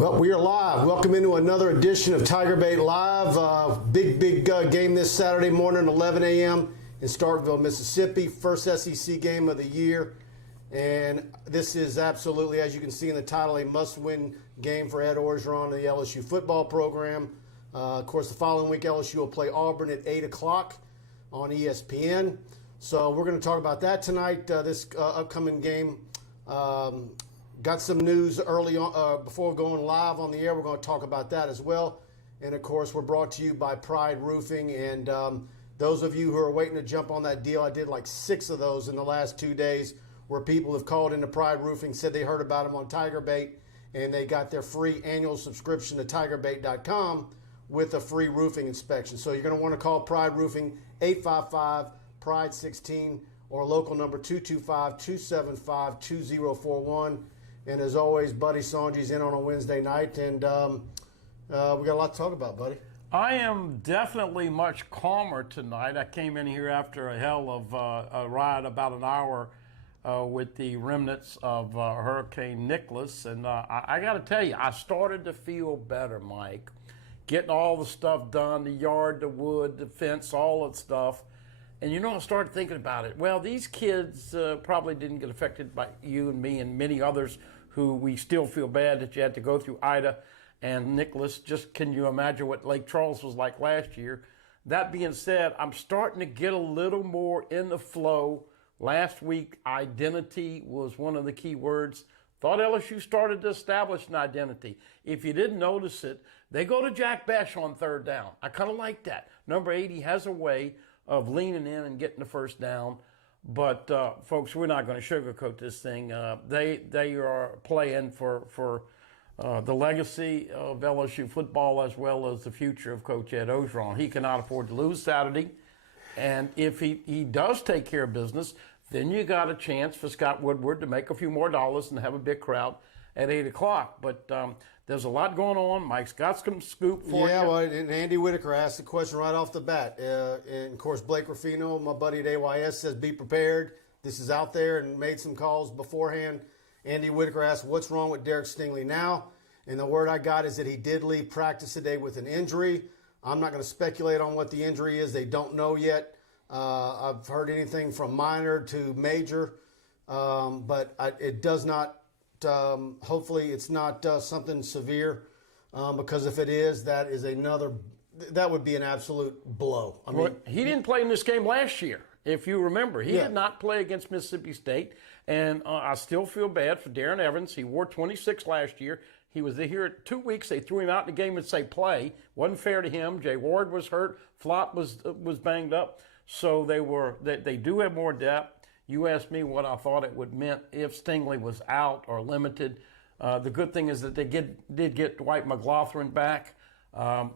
Well, we are live. Welcome into another edition of TigerBait Live. Big game this Saturday morning, 11 a.m. in Starkville, Mississippi. First SEC game of the year. And this is absolutely, as you can see in the title, a must-win game for Ed Orgeron and the LSU football program. Of course, the following week, LSU will play Auburn at 8 o'clock on ESPN. So we're going to talk about that tonight, this upcoming game. Got some news early on before going live on the air. We're going to talk about that as well. And, of course, we're brought to you by Pride Roofing. And those of you who are waiting to jump on that deal, I did like 6 of those in the last 2 days where people have called into Pride Roofing, said they heard about them on TigerBait, and they got their free annual subscription to TigerBait.com with a free roofing inspection. So you're going to want to call Pride Roofing, 855-PRIDE-16, or local number 225-275-2041. And as always, Buddy Sanji's in on a Wednesday night, and we got a lot to talk about, buddy. I am definitely much calmer tonight. I came in here after a hell of a ride, about an hour with the remnants of Hurricane Nicholas, and I got to tell you, I started to feel better, Mike. Getting all the stuff done, the yard, the wood, the fence, all that stuff. And I started thinking about it. Well, these kids probably didn't get affected by you and me and many others who we still feel bad that you had to go through Ida and Nicholas. Just can you imagine what Lake Charles was like last year? That being said, I'm starting to get a little more in the flow. Last week, identity was one of the key words. Thought LSU started to establish an identity. If you didn't notice it, they go to Jack Besh on third down. I kind of like that. Number 80 has a way of leaning in and getting the first down. But, folks, we're not going to sugarcoat this thing. They are playing for the legacy of LSU football as well as the future of Coach Ed Orgeron. He cannot afford to lose Saturday. And if he does take care of business, then you got a chance for Scott Woodward to make a few more dollars and have a big crowd at 8 o'clock. But there's a lot going on. Mike's got some scoop for you. Yeah, well, and Andy Whitaker asked the question right off the bat. And, of course, Blake Ruffino, my buddy at AYS, says be prepared. This is out there, and made some calls beforehand. Andy Whitaker asked, what's wrong with Derek Stingley now? And the word I got is that he did leave practice today with an injury. I'm not going to speculate on what the injury is. They don't know yet. I've heard anything from minor to major, but it does not. Hopefully, it's not something severe, because if it is, that would be an absolute blow. I mean, he didn't play in this game last year, if you remember. He did not play against Mississippi State, and I still feel bad for Darren Evans. He wore 26 last year. He was here 2 weeks. They threw him out in the game and say play. Wasn't fair to him. Jay Ward was hurt. Flott was banged up. So they do have more depth. You asked me what I thought it would meant if Stingley was out or limited. The good thing is that they did get Dwight McLaughlin back.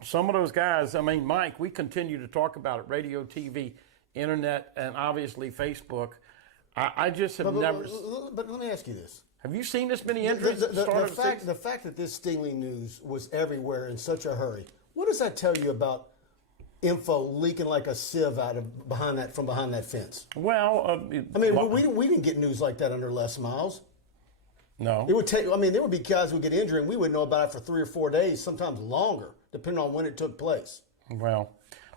Some of those guys, I mean, Mike, we continue to talk about it, radio, TV, internet, and obviously Facebook. I just have never. But let me ask you this. Have you seen this many injuries? The fact that this Stingley news was everywhere in such a hurry, what does that tell you about info leaking like a sieve from behind that fence? Well, I mean, we didn't get news like that under Les Miles. No. It would take. I mean, there would be guys who would get injured, and we would know about it for 3 or 4 days, sometimes longer, depending on when it took place. Well,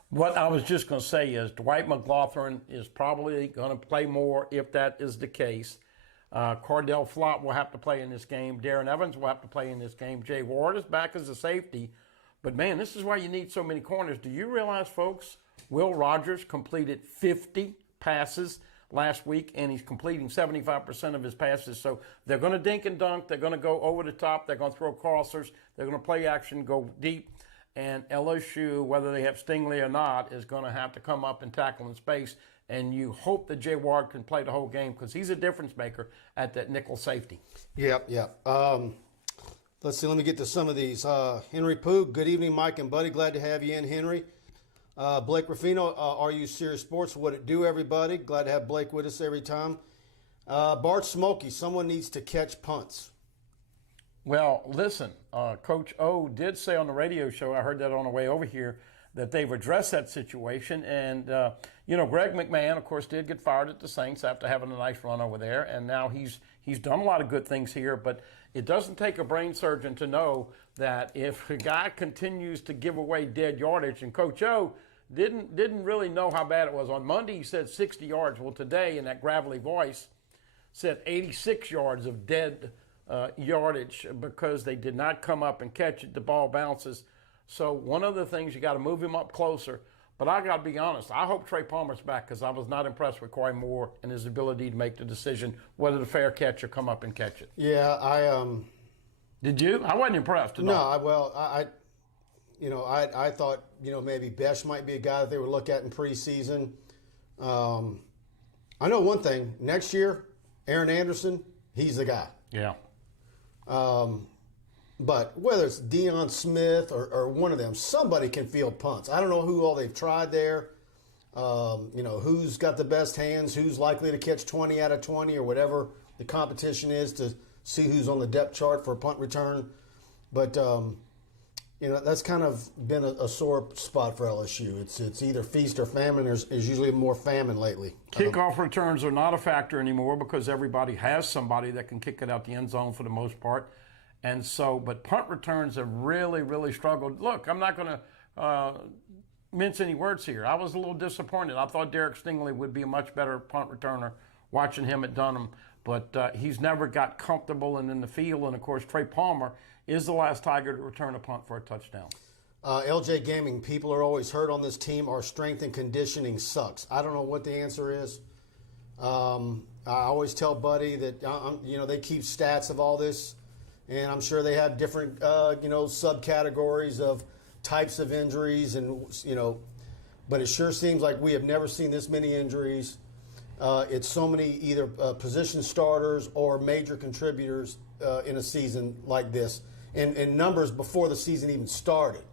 what I was just going to say is Dwight McLaughlin is probably going to play more if that is the case. Cordell Flott will have to play in this game. Darren Evans will have to play in this game. Jay Ward is back as a safety. But, man, this is why you need so many corners. Do you realize, folks, Will Rogers completed 50 passes last week, and he's completing 75% of his passes. So they're going to dink and dunk. They're going to go over the top. They're going to throw crossers. They're going to play action, go deep. And LSU, whether they have Stingley or not, is going to have to come up and tackle in space. And you hope that Jay Ward can play the whole game because he's a difference maker at that nickel safety. Yep. Let's see. Let me get to some of these. Henry Poog, good evening, Mike and Buddy. Glad to have you in, Henry. Blake Ruffino, Are You Serious Sports? What it do, everybody? Glad to have Blake with us every time. Bart Smokey, someone needs to catch punts. Well, listen, Coach O did say on the radio show, I heard that on the way over here, that they've addressed that situation. And, Greg McMahon, of course, did get fired at the Saints after having a nice run over there. And now he's He's done a lot of good things here, but it doesn't take a brain surgeon to know that if a guy continues to give away dead yardage, and Coach O didn't really know how bad it was. On Monday, he said 60 yards. Well, today, in that gravelly voice, said 86 yards of dead yardage because they did not come up and catch it. The ball bounces. So one of the things, you got to move him up closer. But I got to be honest, I hope Trey Palmer's back because I was not impressed with Corey Moore and his ability to make the decision whether to fair catch or come up and catch it. Yeah, Did you? I wasn't impressed. No, I thought, maybe Besh might be a guy that they would look at in preseason. I know one thing. Next year, Aaron Anderson, he's the guy. Yeah. But whether it's Deion Smith or one of them, somebody can field punts. I don't know who all they've tried there. Who's got the best hands, who's likely to catch 20 out of 20 or whatever the competition is to see who's on the depth chart for a punt return. But, that's kind of been a sore spot for LSU. It's either feast or famine. There's usually more famine lately. Kickoff returns are not a factor anymore because everybody has somebody that can kick it out the end zone for the most part. And so, but punt returns have really, really struggled. Look, I'm not going to mince any words here. I was a little disappointed. I thought Derek Stingley would be a much better punt returner watching him at Dunham, but he's never got comfortable and in the field. And, of course, Trey Palmer is the last Tiger to return a punt for a touchdown. LJ Gaming, people are always hurt on this team. Our strength and conditioning sucks. I don't know what the answer is. I always tell Buddy that, they keep stats of all this. And I'm sure they have different, subcategories of types of injuries, but it sure seems like we have never seen this many injuries. It's so many either position starters or major contributors in a season like this, and numbers before the season even started.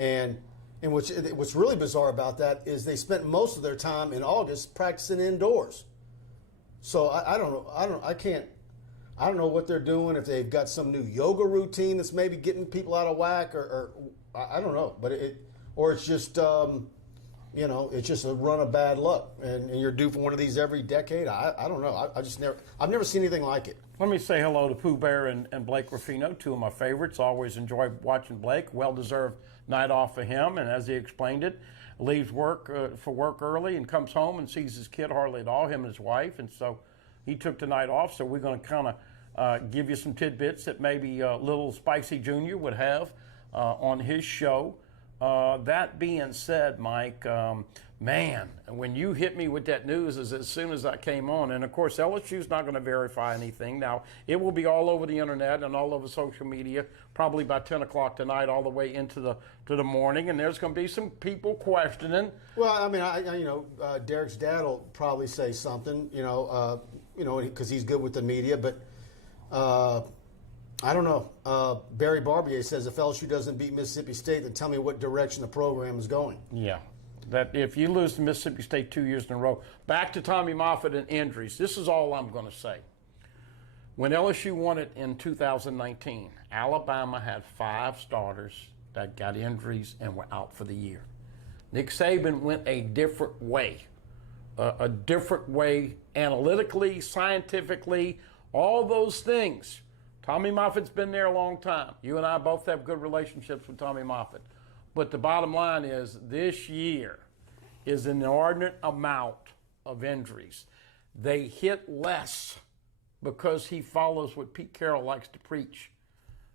And what's really bizarre about that is they spent most of their time in August practicing indoors. So I don't know. I don't know what they're doing, if they've got some new yoga routine that's maybe getting people out of whack, or I don't know. But it's just, it's just a run of bad luck, and you're due for one of these every decade. I don't know. I've never seen anything like it. Let me say hello to Pooh Bear and Blake Ruffino, two of my favorites. Always enjoy watching Blake. Well-deserved night off for him, and as he explained it, leaves work for work early and comes home and sees his kid hardly at all, him and his wife, and so he took the night off. So we're going to kind of give you some tidbits that maybe little Spicy Jr. would have on his show. That being said, Mike, man, when you hit me with that news as soon as I came on, and of course LSU's not going to verify anything. Now, it will be all over the internet and all over social media, probably by 10 o'clock tonight, all the way into the morning, and there's going to be some people questioning. Well, I mean, Derek's dad will probably say something, because he's good with the media, but I don't know. Barry Barbier says if LSU doesn't beat Mississippi State, then tell me what direction the program is going. Yeah. That if you lose to Mississippi State 2 years in a row, back to Tommy Moffitt and injuries, this is all I'm going to say. When LSU won it in 2019, Alabama had 5 starters that got injuries and were out for the year. Nick Saban went a different way analytically, scientifically, all those things. Tommy Moffitt's been there a long time. You and I both have good relationships with Tommy Moffitt. But the bottom line is this year is an inordinate amount of injuries. They hit less because he follows what Pete Carroll likes to preach.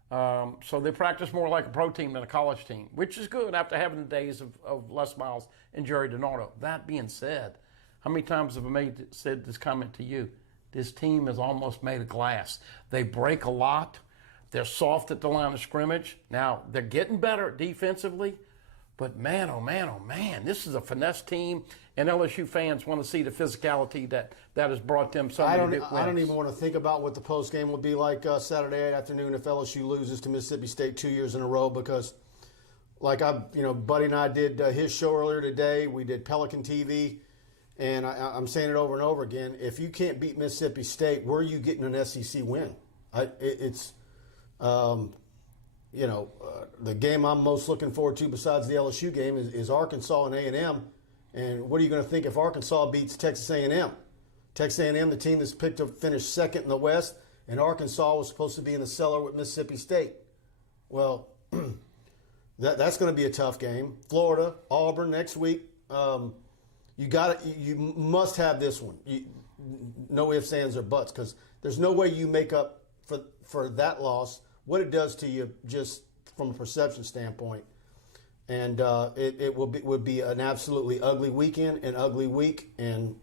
So they practice more like a pro team than a college team, which is good after having the days of Les Miles and Jerry DiNardo. That being said, how many times have I said this comment to you? This team is almost made of glass. They break a lot. They're soft at the line of scrimmage. Now, they're getting better defensively, but man, oh man, this is a finesse team, and LSU fans want to see the physicality that has brought them so many big wins. I don't even want to think about what the postgame will be like Saturday afternoon if LSU loses to Mississippi State 2 years in a row, because like Buddy and I did his show earlier today. We did Pelican TV, and I'm saying it over and over again. If you can't beat Mississippi State, where are you getting an SEC win? The game I'm most looking forward to besides the LSU game is Arkansas and A&M. And what are you going to think if Arkansas beats Texas A&M? Texas A&M, the team that's picked to finish second in the West, and Arkansas was supposed to be in the cellar with Mississippi State. Well, that's going to be a tough game. Florida, Auburn next week. You must have this one. No ifs, ands, or buts, because there's no way you make up for that loss, what it does to you just from a perception standpoint. And it would be an absolutely ugly weekend, an ugly week, and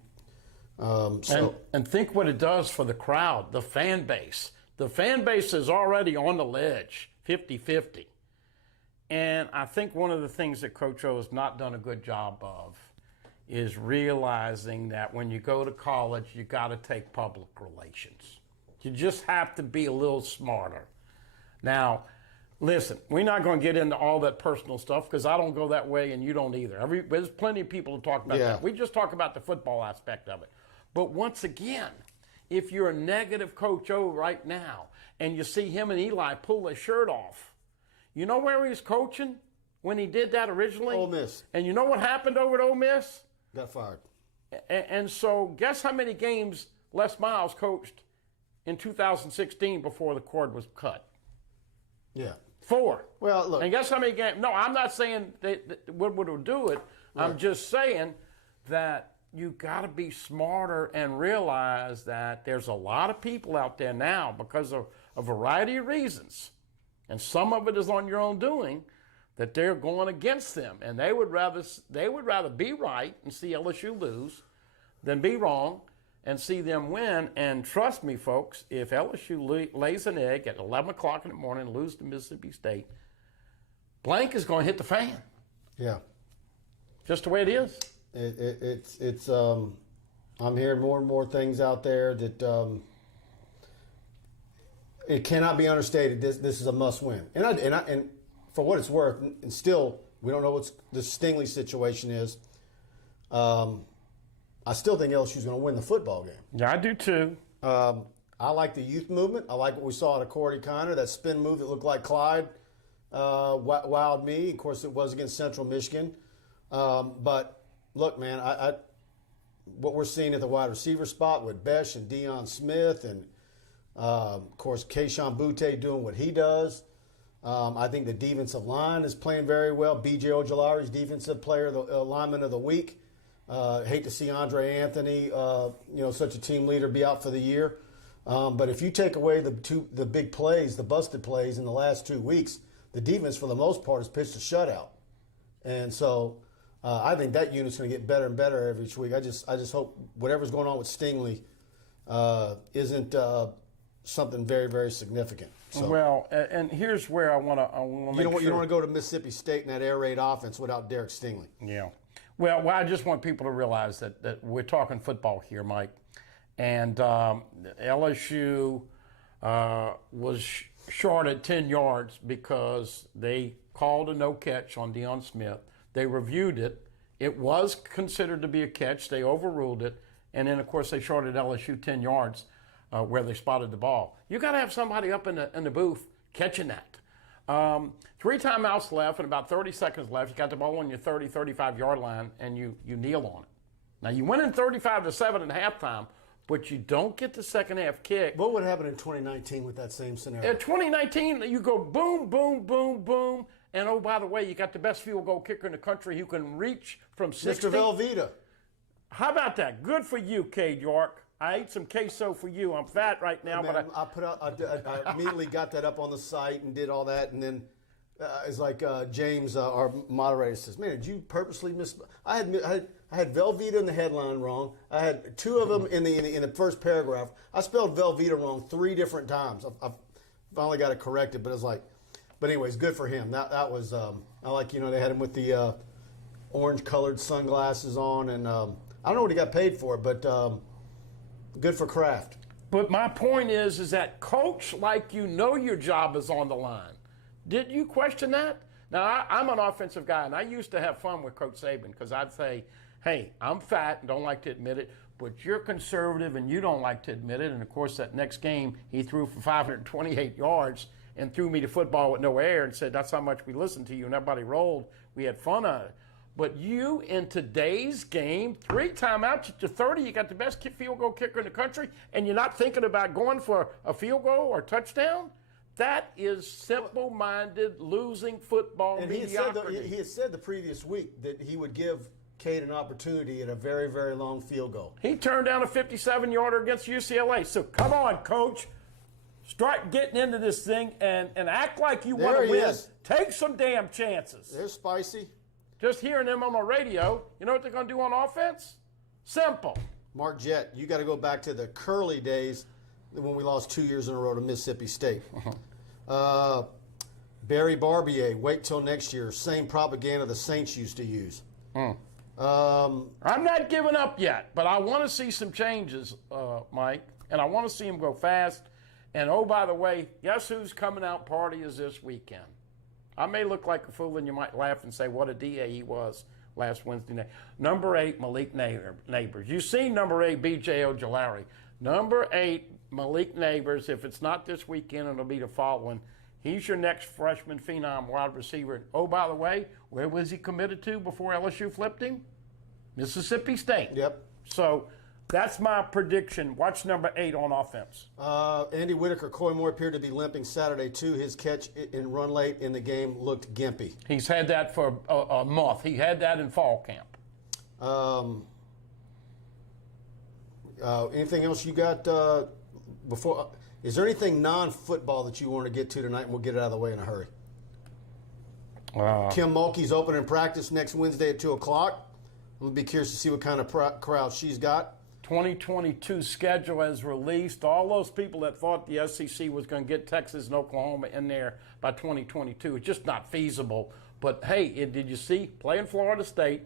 think what it does for the crowd, the fan base. The fan base is already on the ledge, 50-50. And I think one of the things that Coach O has not done a good job of is realizing that when you go to college, you got to take public relations. You just have to be a little smarter. Now, listen, we're not going to get into all that personal stuff because I don't go that way and you don't either. There's plenty of people to talk about that. We just talk about the football aspect of it. But once again, if you're a negative Coach O right now and you see him and Eli pull their shirt off, you know where he was coaching when he did that originally? Ole Miss. And you know what happened over at Ole Miss? Got fired. And so guess how many games Les Miles coached in 2016 before the cord was cut? Yeah. 4. Well, look. And guess how many games? No, I'm not saying that would do it. Right. I'm just saying that you got to be smarter and realize that there's a lot of people out there now because of a variety of reasons, and some of it is on your own doing, that they're going against them, and they would rather be right and see LSU lose than be wrong and see them win. And trust me, folks, if LSU lays an egg at 11 o'clock in the morning and lose to Mississippi State, blank is going to hit the fan. Yeah. Just the way it is. It's I'm hearing more and more things out there that it cannot be understated. This is a must win. And for what it's worth, and still we don't know what the Stingley situation is. I still think LSU's going to win the football game. Yeah, I do too. I like the youth movement. I like what we saw out of Corey Kiner, that spin move that looked like Clyde. Wowed me. Of course, it was against Central Michigan. But look, man, what we're seeing at the wide receiver spot with Besh and Deion Smith, and of course Keyshawn Butte doing what he does. I think the defensive line is playing very well. B.J. Ojolari's defensive player, the lineman of the week. Hate to see Andre Anthony, such a team leader, be out for the year. But if you take away the big plays, the busted plays in the last 2 weeks, the defense for the most part has pitched a shutout. And so I think that unit's going to get better and better every week. I just hope whatever's going on with Stingley isn't something very, very significant. So, well, and here's where I want to you don't want to go to Mississippi State in that air raid offense without Derek Stingley. Yeah. Well, I just want people to realize that we're talking football here, Mike. And LSU was short at 10 yards because they called a no catch on Deion Smith. They reviewed it. It was considered to be a catch. They overruled it. And then, of course, they shorted LSU 10 yards where they spotted the ball. You got to have somebody up in the booth catching that. 3 timeouts left and about 30 seconds left. You got the ball on your 30, 35-yard line, and you kneel on it. Now, you win in 35-7 at halftime, but you don't get the second half kick. What would happen in 2019 with that same scenario? In 2019, you go boom, boom, boom, boom, and oh, by the way, you got the best field goal kicker in the country who can reach from 60. Mr. Velveeta. How about that? Good for you, Cade York. I ate some queso for you. I'm fat right now, but I immediately got that up on the site and did all that, and then it's like James, our moderator, says, "Man, did you purposely miss?" I had Velveeta in the headline wrong. I had 2 of them in the first paragraph. I spelled Velveeta wrong 3 different times. I finally got it corrected, but it's like, but anyways, good for him. That was I like, they had him with the orange-colored sunglasses on, and I don't know what he got paid for, but. Good for Kraft. But my point is that coach, like your job is on the line. Did you question that? Now, I'm an offensive guy, and I used to have fun with Coach Saban because I'd say, hey, I'm fat and don't like to admit it, but you're conservative and you don't like to admit it. And, of course, that next game he threw for 528 yards and threw me the football with no air and said, that's how much we listened to you, and everybody rolled. We had fun on it. But you, in today's game, 3 timeouts at your 30, you got the best field goal kicker in the country, and you're not thinking about going for a field goal or a touchdown? That is simple-minded, losing football mediocrity. He had said the previous week that he would give Cade an opportunity at a very, very long field goal. He turned down a 57-yarder against UCLA. So come on, Coach. Start getting into this thing and act like you want to win. Take some damn chances. They're spicy. Just hearing them on the radio, you know what they're going to do on offense? Simple. Mark Jett, you got to go back to the Curly days when we lost 2 years in a row to Mississippi State. Barry Barbier, wait till next year. Same propaganda the Saints used to use. I'm not giving up yet, but I want to see some changes, Mike, and I want to see them go fast. And, oh, by the way, guess whose coming out party is this weekend? I may look like a fool, and you might laugh and say what a DA he was last Wednesday night. Number 8, Malik Neighbors. You see number 8, B.J. Ojolari. Number 8, Malik Neighbors. If it's not this weekend, it'll be the following. He's your next freshman phenom wide receiver. Oh, by the way, where was he committed to before LSU flipped him? Mississippi State. Yep. So that's my prediction. Watch number 8 on offense. Andy Whitaker, Coy Moore appeared to be limping Saturday, too. His catch and run late in the game looked gimpy. He's had that for a month. He had that in fall camp. Anything else you got before? Is there anything non-football that you want to get to tonight, and we'll get it out of the way in a hurry? Kim Mulkey's opening practice next Wednesday at 2 o'clock. I'm going to be curious to see what kind of crowd she's got. 2022 schedule is released. All those people that thought the SEC was going to get Texas and Oklahoma in there by 2022, it's just not feasible. But, hey, did you see playing Florida State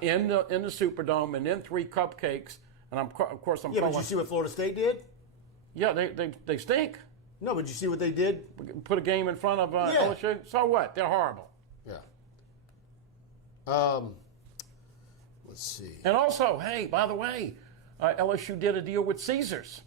in the Superdome and then 3 cupcakes? And, of course, I'm Yeah, but you see what Florida State did? Yeah, they stink. No, but you see what they did? Put a game in front of LSU. So what? They're horrible. Yeah. Let's see. And also, hey, by the way, LSU did a deal with Caesars.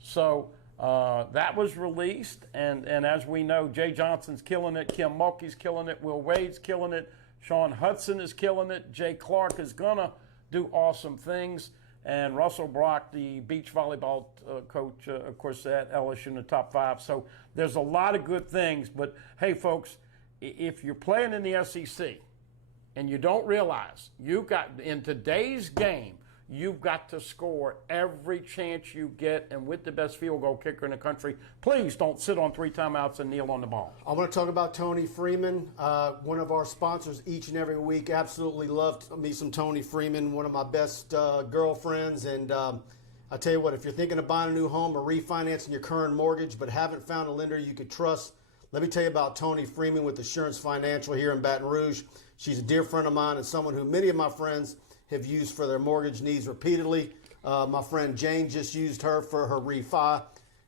So that was released. And as we know, Jay Johnson's killing it. Kim Mulkey's killing it. Will Wade's killing it. Sean Hudson is killing it. Jay Clark is going to do awesome things. And Russell Brock, the beach volleyball coach, of course, at LSU in the top 5. So there's a lot of good things. But, hey, folks, if you're playing in the SEC and you don't realize you've got, in today's game, you've got to score every chance you get, and with the best field goal kicker in the country, please don't sit on 3 timeouts and kneel on the ball. I want to talk about Tony Freeman, one of our sponsors each and every week. Absolutely loved me some Tony Freeman, one of my best girlfriends. And I tell you what, if you're thinking of buying a new home or refinancing your current mortgage but haven't found a lender you could trust, let me tell you about Tony Freeman with Assurance Financial here in Baton Rouge. She's a dear friend of mine and someone who many of my friends have used for their mortgage needs repeatedly. My friend Jane just used her for her refi.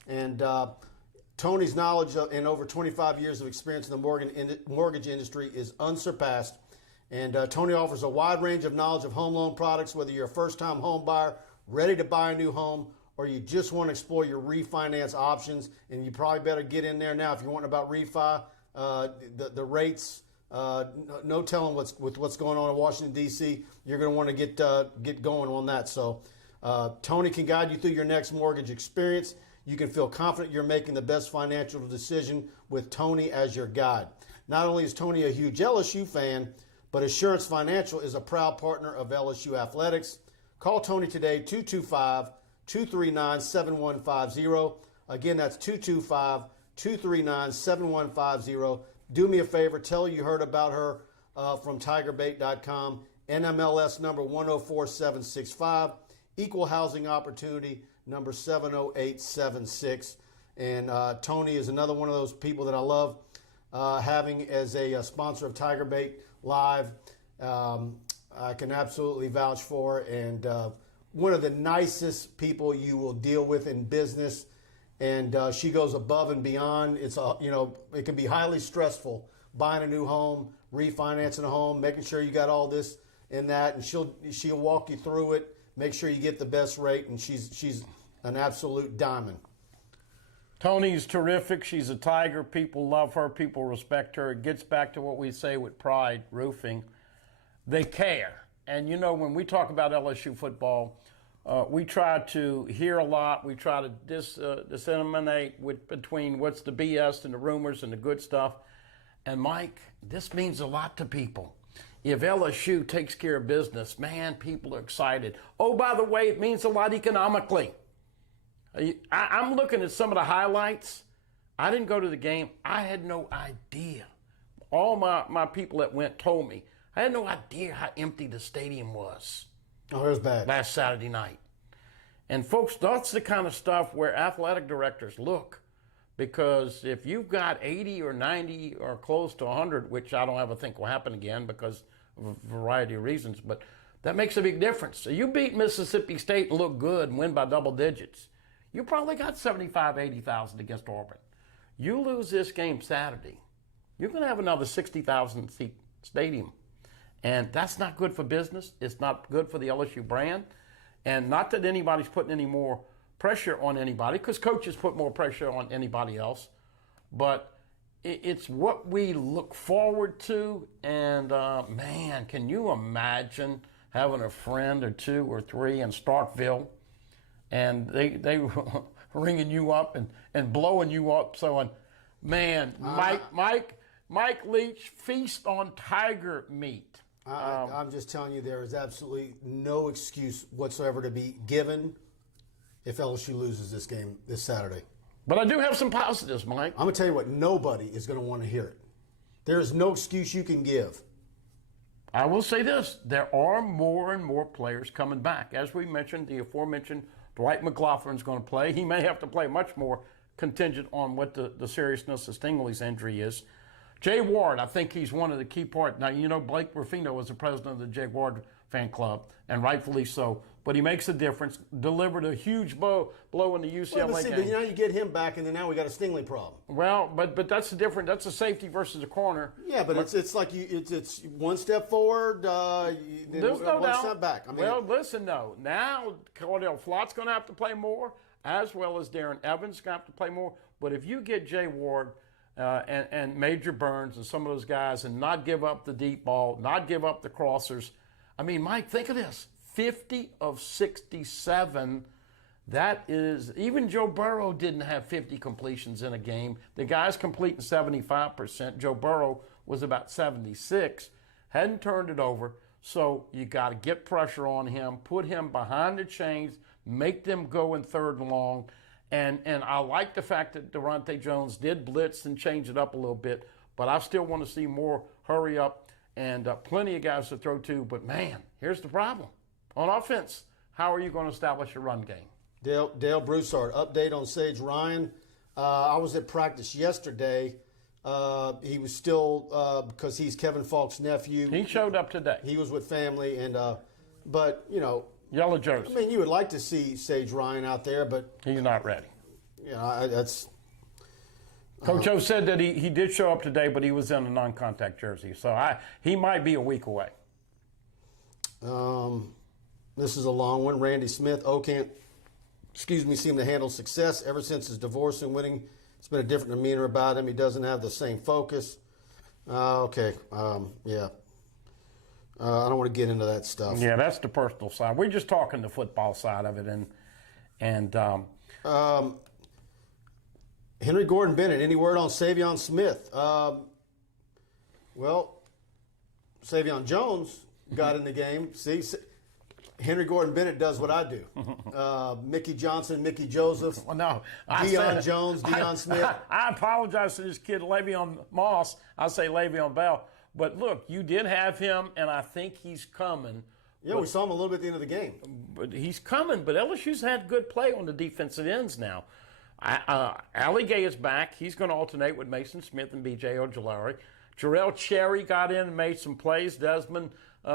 And Tony's knowledge and over 25 years of experience in the mortgage industry is unsurpassed. And Tony offers a wide range of knowledge of home loan products, whether you're a first-time home buyer, ready to buy a new home, or you just want to explore your refinance options. And you probably better get in there now if you're wanting about refi. The rates, no telling what's going on in Washington, D.C. You're going to want to get going on that. So Tony can guide you through your next mortgage experience. You can feel confident you're making the best financial decision with Tony as your guide. Not only is Tony a huge LSU fan, but Assurance Financial is a proud partner of LSU Athletics. Call Tony today, 225-239-7150. Again, that's 225-239-7150. Do me a favor, tell her you heard about her from TigerBait.com, NMLS number 104765, Equal Housing Opportunity number 70876. And Tony is another one of those people that I love having as a sponsor of TigerBait Live. I can absolutely vouch for, and one of the nicest people you will deal with in business. And she goes above and beyond. It can be highly stressful buying a new home, refinancing a home, making sure you got all this and that, and she'll walk you through it, make sure you get the best rate, and she's an absolute diamond. Tony's terrific. She's a Tiger. People love her. People respect her. It gets back to what we say with Pride Roofing. they care. And, you know, when we talk about LSU football, we try to hear a lot. We try to disseminate between what's the BS and the rumors and the good stuff. And, Mike, this means a lot to people. If LSU takes care of business, man, people are excited. Oh, by the way, it means a lot economically. I'm looking at some of the highlights. I didn't go to the game. I had no idea. All my people that went told me. I had no idea how empty the stadium was. Oh, it was bad. Last Saturday night. And folks, that's the kind of stuff where athletic directors look. Because if you've got 80 or 90 or close to 100, which I don't ever think will happen again because of a variety of reasons, but that makes a big difference. So you beat Mississippi State and look good and win by double digits. You probably got 75, 80,000 against Auburn. You lose this game Saturday, you're going to have another 60,000 seat stadium. And that's not good for business. It's not good for the LSU brand. And not that anybody's putting any more pressure on anybody, because coaches put more pressure on anybody else. But it's what we look forward to. And, man, can you imagine having a friend or two or three in Starkville and they ringing you up and blowing you up, saying, man, Mike Leach, feast on tiger meat. I'm just telling you, there is absolutely no excuse whatsoever to be given if LSU loses this game this Saturday. But I do have some positives, Mike. I'm going to tell you what, nobody is going to want to hear it. There is no excuse you can give. I will say this. There are more and more players coming back. As we mentioned, the aforementioned Dwight McLaughlin's going to play. He may have to play much more contingent on what the seriousness of Stingley's injury is. Jay Ward, I think he's one of the key parts. Now, you know, Blake Ruffino was the president of the Jay Ward fan club, and rightfully so. But he makes a difference. Delivered a huge blow in the UCLA game. But you know, you get him back, and then now we got a Stingley problem. Well, but that's the difference. That's a safety versus a corner. Yeah, but it's like it's one step forward, There's no one doubt. step back. I mean, Well, listen though. Now Cordell Flott's going to have to play more, as well as Darren Evans going to have to play more. But if you get Jay Ward and Major Burns and some of those guys, and not give up the deep ball, not give up the crossers. I mean, Mike, think of this. 50 of 67, that is, even Joe Burrow didn't have 50 completions in a game. The guy's completing 75%. Joe Burrow was about 76, hadn't turned it over. So you got to get pressure on him, put him behind the chains, make them go in third and long. And I like the fact that Durante Jones did blitz and change it up a little bit, but I still want to see more hurry up and plenty of guys to throw to. But, man, here's the problem. On offense, how are you going to establish a run game? Dale Broussard, update on Sage Ryan. I was at practice yesterday. He was still, because he's Kevin Falk's nephew. He showed up today. He was with family, and but, you know. Yellow jersey. I mean, you would like to see Sage Ryan out there, but. He's not ready. You know, that's. Coach O said that he did show up today, but he was in a non-contact jersey. So he might be a week away. This is a long one. Randy Smith, can't seem to handle success ever since his divorce and winning. It's been a different demeanor about him. He doesn't have the same focus. Yeah. I don't want to get into that stuff. Yeah, that's the personal side. We're just talking the football side of it. And Henry Gordon Bennett, any word on Savion Smith? Well, Savion Jones got in the game. See, Henry Gordon Bennett does what I do. Mickey Johnson, Mickey Joseph, well, no, Deion Jones, Deion Smith. I apologize to this kid, Le'Veon Moss. I say Le'Veon Bell. But look, you did have him, and I think he's coming. Yeah, we saw him a little bit at the end of the game. But he's coming. But LSU's had good play on the defensive ends now. Ali Gay is back. He's going to alternate with Mason Smith and B.J. Ojulari. Jarrell Cherry got in and made some plays. Desmond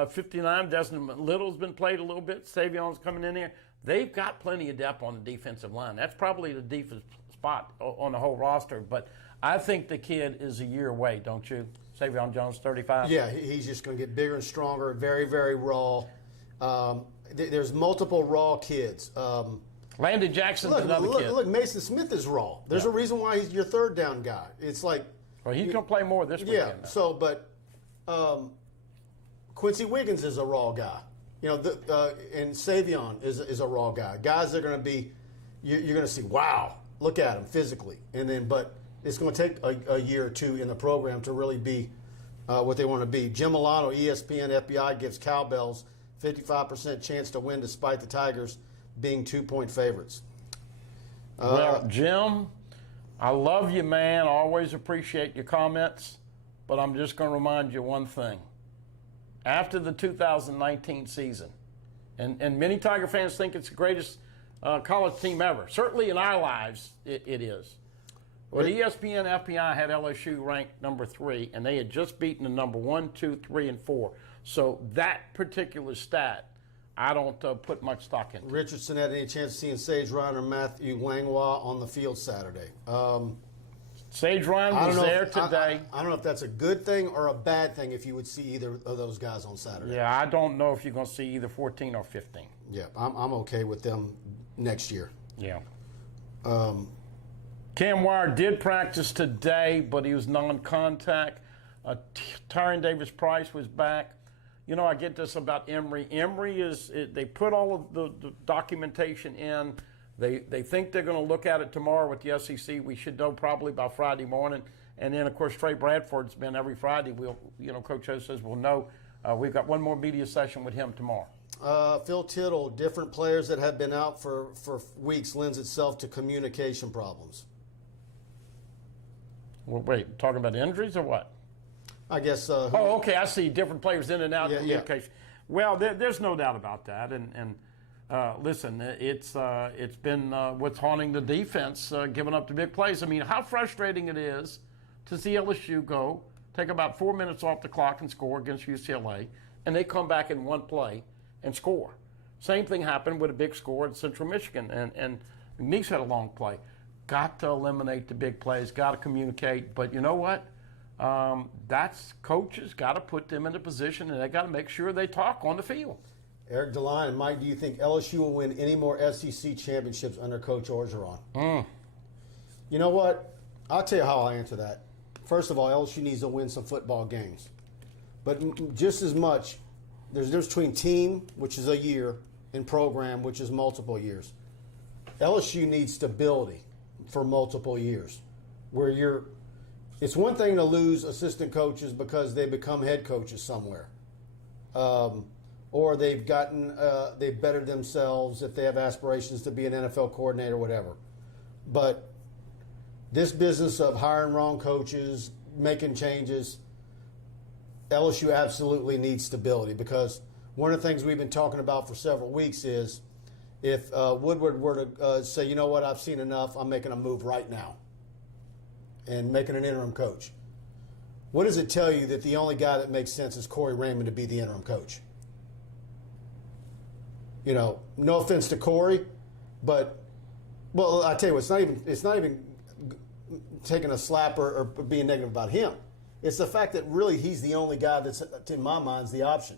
59. Desmond Little's been played a little bit. Savion's coming in here. They've got plenty of depth on the defensive line. That's probably the deepest spot on the whole roster. But I think the kid is a year away, don't you? Savion Jones, 35. Yeah, he's just going to get bigger and stronger, very, very raw. There's multiple raw kids. Landon Jackson's another kid. Look, Mason Smith is raw. There's a reason why he's your third down guy. It's like. Well, he's going to play more this weekend. Yeah, so, but Quincy Wiggins is a raw guy. You know, and Savion is a raw guy. Guys are going to be, you're going to see, wow, look at him physically. And then, but it's going to take a year or two in the program to really be what they want to be. Jim Milano, ESPN FPI, gives Cowbells 55% chance to win despite the Tigers being 2-point favorites. Well, Jim, I love you, man. I always appreciate your comments, but I'm just going to remind you one thing. After the 2019 season, and many Tiger fans think it's the greatest college team ever. Certainly in our lives, it is. But ESPN FPI had LSU ranked number 3, and they had just beaten the number 1, 2, 3, and 4. So that particular stat, I don't put much stock in. Richardson had any chance of seeing Sage Ryan or Matthew Langlois on the field Saturday? Sage Ryan was there today. I don't know if that's a good thing or a bad thing if you would see either of those guys on Saturday. Yeah, I don't know if you're going to see either 14 or 15. Yeah, I'm okay with them next year. Yeah. Cam Wire did practice today, but he was non-contact. Tyron Davis-Price was back. You know, I get this about Emory. Emory they put all of the documentation in. They think they're going to look at it tomorrow with the SEC. We should know probably by Friday morning. And then, of course, Trey Bradford's been every Friday. Coach O says we'll know. We've got one more media session with him tomorrow. Phil Tittle, different players that have been out for weeks lends itself to communication problems. Well, wait, talking about injuries or what? I guess. Okay, I see. Different players in and out of communication. Yeah. Well, there's no doubt about that. And listen, it's been what's haunting the defense, giving up the big plays. I mean, how frustrating it is to see LSU go, take about 4 minutes off the clock and score against UCLA, and they come back in one play and score. Same thing happened with a big score at Central Michigan, and McNeese had a long play. Got to eliminate the big plays, got to communicate. But you know what? That's coaches got to put them in a position, and they got to make sure they talk on the field. Eric DeLine, Mike, do you think LSU will win any more SEC championships under Coach Orgeron? You know what? I'll tell you how I'll answer that. First of all, LSU needs to win some football games. But just as much, there's a difference between team, which is a year, and program, which is multiple years. LSU needs stability for multiple years. It's one thing to lose assistant coaches because they become head coaches somewhere. Or they've bettered themselves if they have aspirations to be an NFL coordinator or whatever. But this business of hiring wrong coaches, making changes, LSU absolutely needs stability, because one of the things we've been talking about for several weeks is if Woodward were to say, you know what, I've seen enough, I'm making a move right now and making an interim coach. What does it tell you that the only guy that makes sense is Corey Raymond to be the interim coach? You know, no offense to Corey, but, well, I tell you what, it's not even taking a slap or being negative about him. It's the fact that really he's the only guy that's, in my mind, is the option.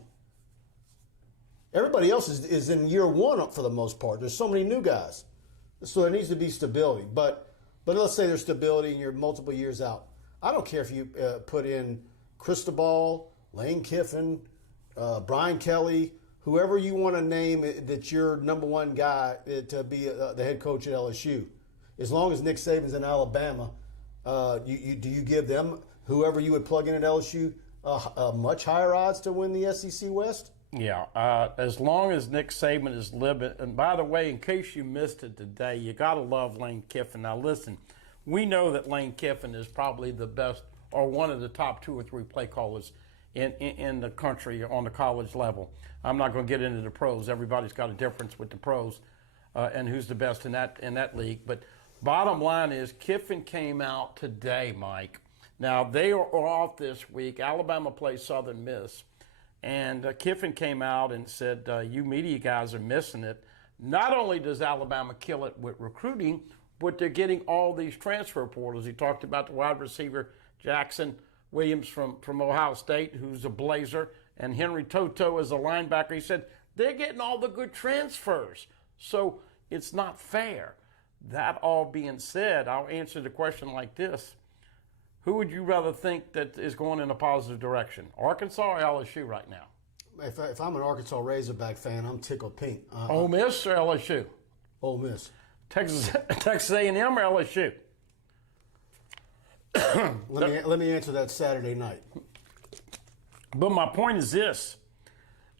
Everybody else is in year one for the most part. There's so many new guys. So there needs to be stability. But let's say there's stability and you're multiple years out. I don't care if you put in Cristobal, Lane Kiffin, Brian Kelly, whoever you want to name that's your number one guy to be the head coach at LSU. As long as Nick Saban's in Alabama, do you give them, whoever you would plug in at LSU, much higher odds to win the SEC West? Yeah, as long as Nick Saban is living. And by the way, in case you missed it today, you got to love Lane Kiffin. Now listen, we know that Lane Kiffin is probably the best or one of the top 2 or 3 play callers in the country on the college level. I'm not going to get into the pros. Everybody's got a difference with the pros and who's the best in that league. But bottom line is Kiffin came out today, Mike. Now, they are off this week. Alabama plays Southern Miss. And Kiffin came out and said, you media guys are missing it. Not only does Alabama kill it with recruiting, but they're getting all these transfer portals. He talked about the wide receiver Jackson Williams from Ohio State, who's a Blazer, and Henry Toto as a linebacker. He said, they're getting all the good transfers. So it's not fair. That all being said, I'll answer the question like this. Who would you rather think that is going in a positive direction, Arkansas or LSU right now? If I'm an Arkansas Razorback fan, I'm tickled pink. Ole Miss or LSU? Ole Miss. Texas A&M or LSU? Let me answer that Saturday night. But my point is this,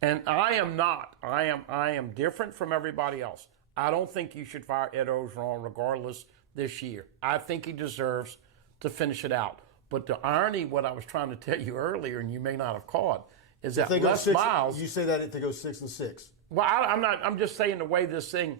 and I am different from everybody else. I don't think you should fire Ed Orgeron regardless this year. I think he deserves to finish it out. But the irony, what I was trying to tell you earlier, and you may not have caught, is that Les Miles. You say that if they go 6-6. Well, I'm just saying the way this thing,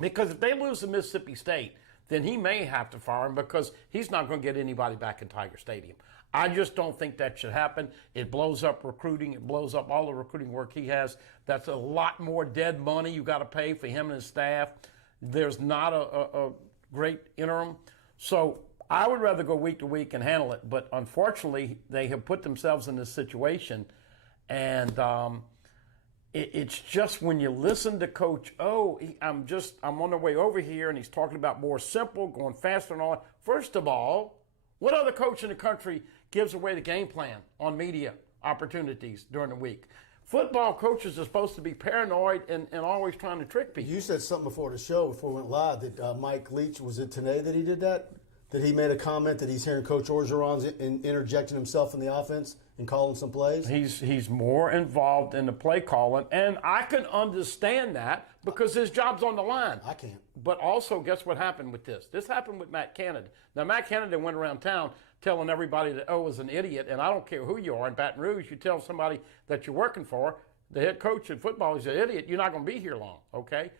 because if they lose to Mississippi State, then he may have to fire him because he's not going to get anybody back in Tiger Stadium. I just don't think that should happen. It blows up recruiting. It blows up all the recruiting work he has. That's a lot more dead money you got to pay for him and his staff. There's not a great interim. So I would rather go week to week and handle it. But unfortunately, they have put themselves in this situation. And it's just when you listen to Coach O, I'm on the way over here, and he's talking about more simple, going faster and all that. First of all, what other coach in the country gives away the game plan on media opportunities during the week? Football coaches are supposed to be paranoid and always trying to trick people. You said something before the show, before we went live, that Mike Leach, was it today that he did that? That he made a comment that he's hearing Coach Orgeron's interjecting himself in the offense and calling some plays? He's more involved in the play calling, and I can understand that because his job's on the line. I can't. But also, guess what happened with this? This happened with Matt Canada. Now, Matt Canada went around town telling everybody that O is an idiot, and I don't care who you are. In Baton Rouge, you tell somebody that you're working for, the head coach in football is an idiot, you're not going to be here long, okay?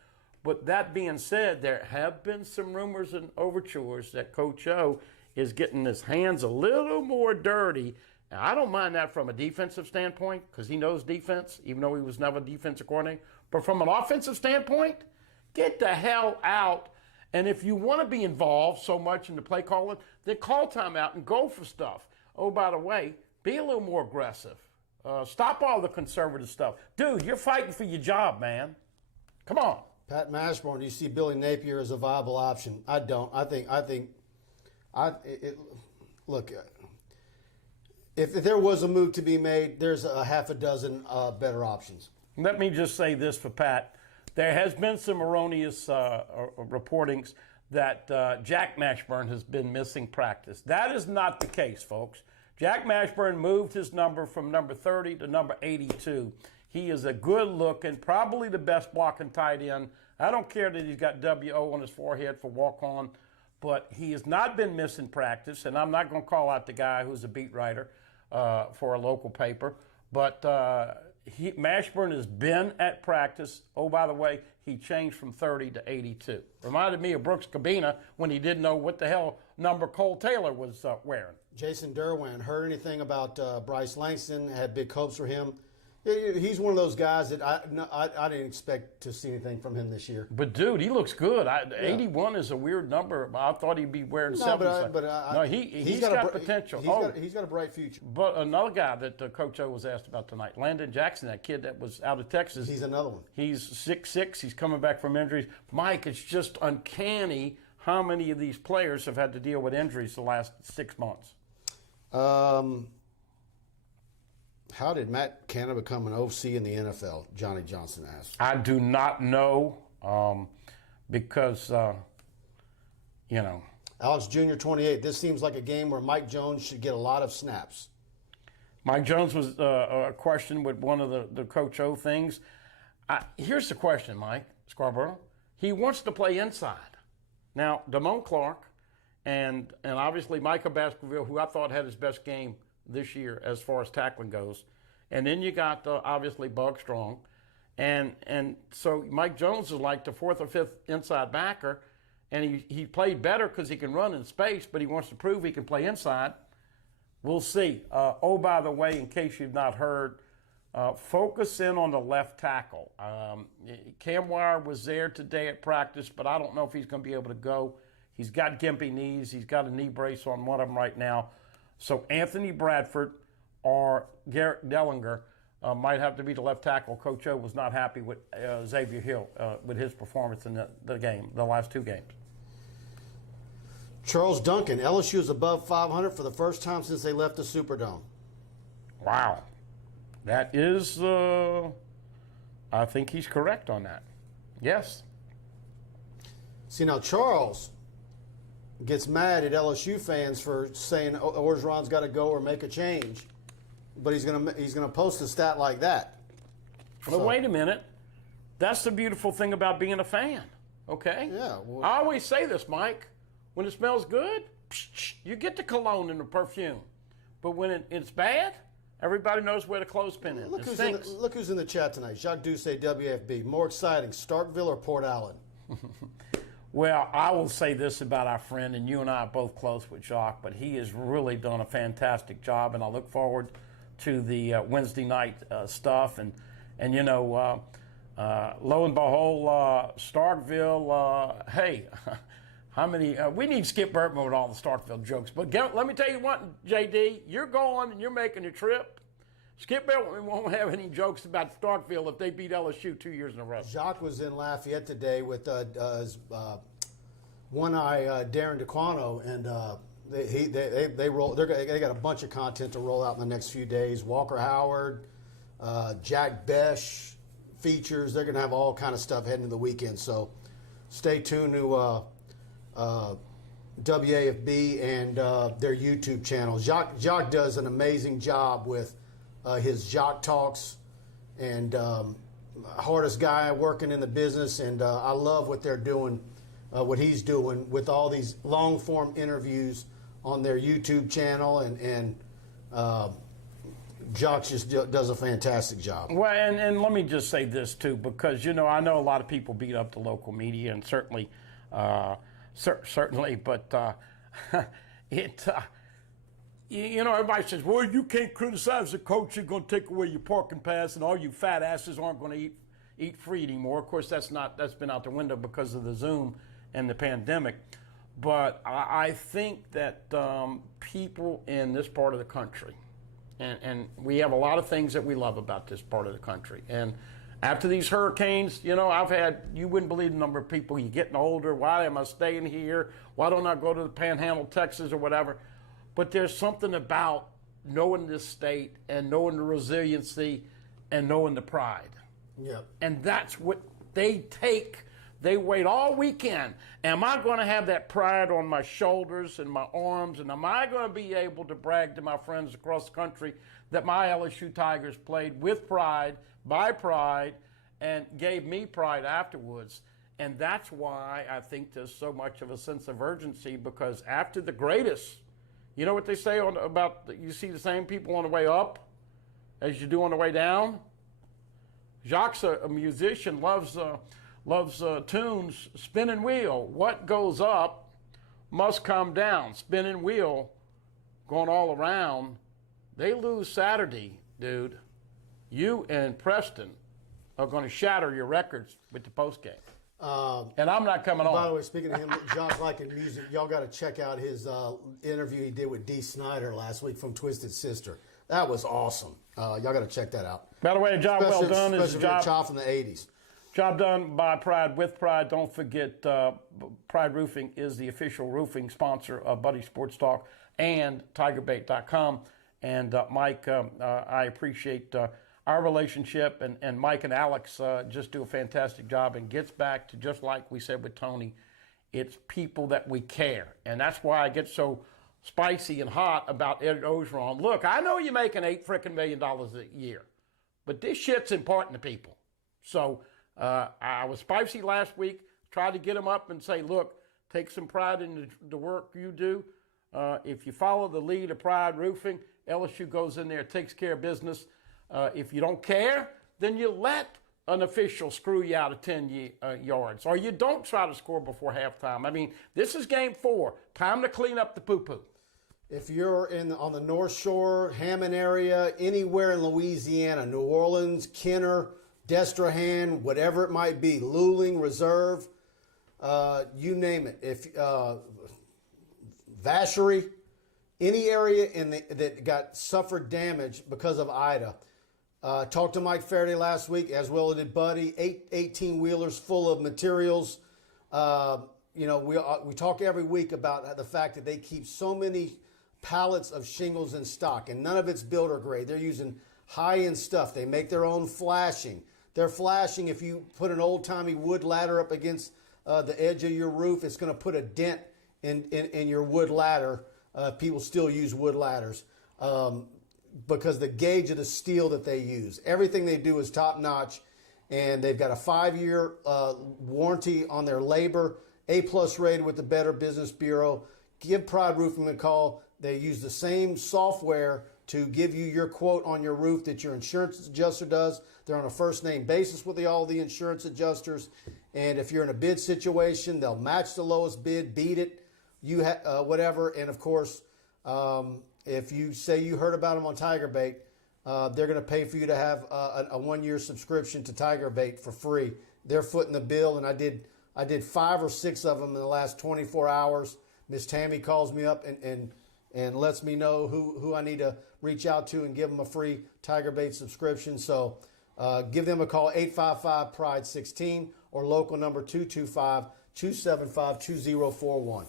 But that being said, there have been some rumors and overtures that Coach O is getting his hands a little more dirty. Now, I don't mind that from a defensive standpoint because he knows defense, even though he was never a defensive coordinator. But from an offensive standpoint, get the hell out. And if you want to be involved so much in the play calling, then call timeout and go for stuff. Oh, by the way, be a little more aggressive. Stop all the conservative stuff. Dude, you're fighting for your job, man. Come on. Pat Mashburn, do you see Billy Napier as a viable option? I don't. Look, if there was a move to be made, there's a half a dozen better options. Let me just say this for Pat. There has been some erroneous reportings that Jack Mashburn has been missing practice. That is not the case, folks. Jack Mashburn moved his number from number 30 to number 82. He is a good-looking, probably the best blocking tight end. I don't care that he's got W.O. on his forehead for walk-on, but he has not been missing practice, and I'm not going to call out the guy who's a beat writer for a local paper, but Mashburn has been at practice. Oh, by the way, he changed from 30 to 82. Reminded me of Brooks Cabina when he didn't know what the hell number Cole Taylor was wearing. Jason Derwin, heard anything about Bryce Langston? Had big hopes for him. He's one of those guys that I didn't expect to see anything from him this year. But, dude, he looks good. 81 is a weird number. I thought he'd be wearing 70. He's got potential. He's got a bright future. But another guy that Coach O was asked about tonight, Landon Jackson, that kid that was out of Texas. He's another one. He's 6'6". He's coming back from injuries. Mike, it's just uncanny how many of these players have had to deal with injuries the last 6 months. How did Matt Canada become an OC in the NFL? Johnny Johnson asked. I do not know because, Alex Jr., 28. This seems like a game where Mike Jones should get a lot of snaps. Mike Jones was a question with one of the Coach O things. Here's the question, Mike Scarborough. He wants to play inside. Now, Damone Clark and obviously Micah Baskerville, who I thought had his best game this year as far as tackling goes. And then you got, obviously, Bug Strong. And so Mike Jones is like the fourth or fifth inside backer, and he played better because he can run in space, but he wants to prove he can play inside. We'll see. Oh, by the way, in case you've not heard, focus in on the left tackle. Cam Wire was there today at practice, but I don't know if he's going to be able to go. He's got gimpy knees. He's got a knee brace on one of them right now. So Anthony Bradford or Garrett Dellinger might have to be the left tackle. Coach O was not happy with Xavier Hill with his performance in the last two games. Charles Duncan, LSU is above 500 for the first time since they left the Superdome. Wow. That is, I think he's correct on that. Yes. See, now Charles gets mad at LSU fans for saying Orgeron's got to go or make a change, but he's gonna post a stat like that. But wait a minute. That's the beautiful thing about being a fan, okay? Yeah. Well, I always say this, Mike. When it smells good, you get the cologne and the perfume. But when it's bad, everybody knows where the clothespin is. Look who's in the chat tonight. Jacques Doucet, WFB. More exciting, Starkville or Port Allen? Well, I will say this about our friend, and you and I are both close with Jacques, but he has really done a fantastic job, and I look forward to the Wednesday night stuff. And you know, lo and behold, Starkville, hey, how many, we need Skip Burtman with all the Starkville jokes. But let me tell you what, JD, you're going and you're making a trip. Skip Burtman won't have any jokes about Starkville if they beat LSU 2 years in a row. Jacques was in Lafayette today with his one-eye Darren DeQuano, and they got a bunch of content to roll out in the next few days. Walker Howard, Jack Besh features. They're going to have all kind of stuff heading into the weekend. So stay tuned to WAFB and their YouTube channel. Jacques does an amazing job with his Jacques Talks, and hardest guy working in the business, and I love what they're doing, what he's doing with all these long-form interviews on their YouTube channel, and Jacques just does a fantastic job. Well, and let me just say this, too, because, you know, I know a lot of people beat up the local media, and certainly, but you know, everybody says, well, you can't criticize the coach. You're going to take away your parking pass, and all you fat asses aren't going to eat free anymore. Of course, that's been out the window because of the Zoom and the pandemic. But I think that people in this part of the country, and we have a lot of things that we love about this part of the country. And after these hurricanes, you know, you wouldn't believe the number of people, you're getting older, why am I staying here? Why don't I go to the Panhandle, Texas, or whatever? But there's something about knowing this state and knowing the resiliency and knowing the pride. Yep. And that's what they take. They wait all weekend. Am I going to have that pride on my shoulders and my arms? And am I going to be able to brag to my friends across the country that my LSU Tigers played with pride, by pride, and gave me pride afterwards? And that's why I think there's so much of a sense of urgency, because after the greatest, you know what they say about you see the same people on the way up as you do on the way down? Jacques, a musician, loves tunes, spinning wheel. What goes up must come down. Spinning wheel, going all around. They lose Saturday, dude. You and Preston are going to shatter your records with the postgame. And I'm not coming on. By the way, speaking of him, Josh liking music, y'all got to check out his interview he did with Dee Snider last week from Twisted Sister. That was awesome. Y'all got to check that out. By the way, a job well done is a job from the 80s. Job done by Pride with Pride. Don't forget, Pride Roofing is the official roofing sponsor of Buddy Sports Talk and TigerBait.com. And Mike, I appreciate our relationship, and Mike and Alex just do a fantastic job, and gets back to just like we said with Tony, it's people that we care. And that's why I get so spicy and hot about Ed Orgeron. Look, I know you're making $8 million a year, but this shit's important to people. So I was spicy last week, tried to get him up and say, look, take some pride in the work you do. If you follow the lead of Pride Roofing, LSU goes in there, takes care of business. If you don't care, then you let an official screw you out of 10 yards, or you don't try to score before halftime. I mean, this is game 4. Time to clean up the poo-poo. If you're on the North Shore, Hammond area, anywhere in Louisiana, New Orleans, Kenner, Destrehan, whatever it might be, Luling, Reserve, you name it. If Vacherie, any area that suffered damage because of Ida. Talked to Mike Faraday last week, as well as did Buddy. 18-wheelers full of materials. You know, we talk every week about the fact that they keep so many pallets of shingles in stock, and none of it's builder grade. They're using high-end stuff. They make their own flashing. They're flashing. If you put an old-timey wood ladder up against the edge of your roof, it's going to put a dent in your wood ladder. People still use wood ladders because the gauge of the steel that they use. Everything they do is top-notch, and they've got a 5-year warranty on their labor, A+ rated with the Better Business Bureau. Give Pride Roofing a call. They use the same software to give you your quote on your roof that your insurance adjuster does. They're on a first-name basis with all the insurance adjusters. And if you're in a bid situation, they'll match the lowest bid, beat it, whatever. And, of course, if you say you heard about them on TigerBait, they're going to pay for you to have a 1-year subscription to TigerBait for free. They're footing the bill, and I did 5 or 6 of them in the last 24 hours. Miss Tammy calls me up and lets me know who I need to reach out to and give them a free TigerBait subscription. So give them a call, 855-PRIDE-16, or local number 225-275-2041.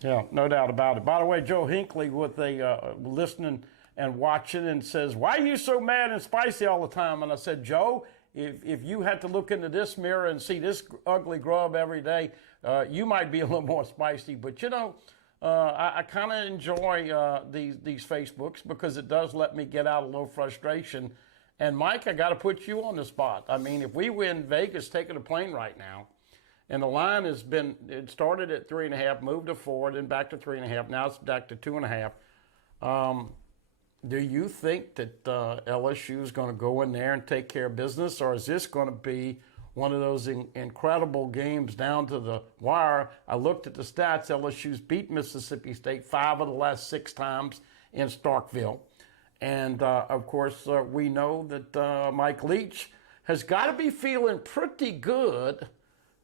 Yeah, no doubt about it. By the way, Joe Hinckley with a listening and watching and says, "Why are you so mad and spicy all the time?" And I said, Joe, if you had to look into this mirror and see this ugly grub every day, you might be a little more spicy. But, I kind of enjoy these Facebooks because it does let me get out a little frustration. And, Mike, I got to put you on the spot. I mean, if we win Vegas taking a plane right now, and the line it started at 3.5, moved to 4, then back to 3.5. Now it's back to 2.5. Do you think that LSU is going to go in there and take care of business, or is this going to be one of those incredible games down to the wire? I looked at the stats. LSU's beat Mississippi State 5 of the last 6 times in Starkville. And, of course, we know that Mike Leach has got to be feeling pretty good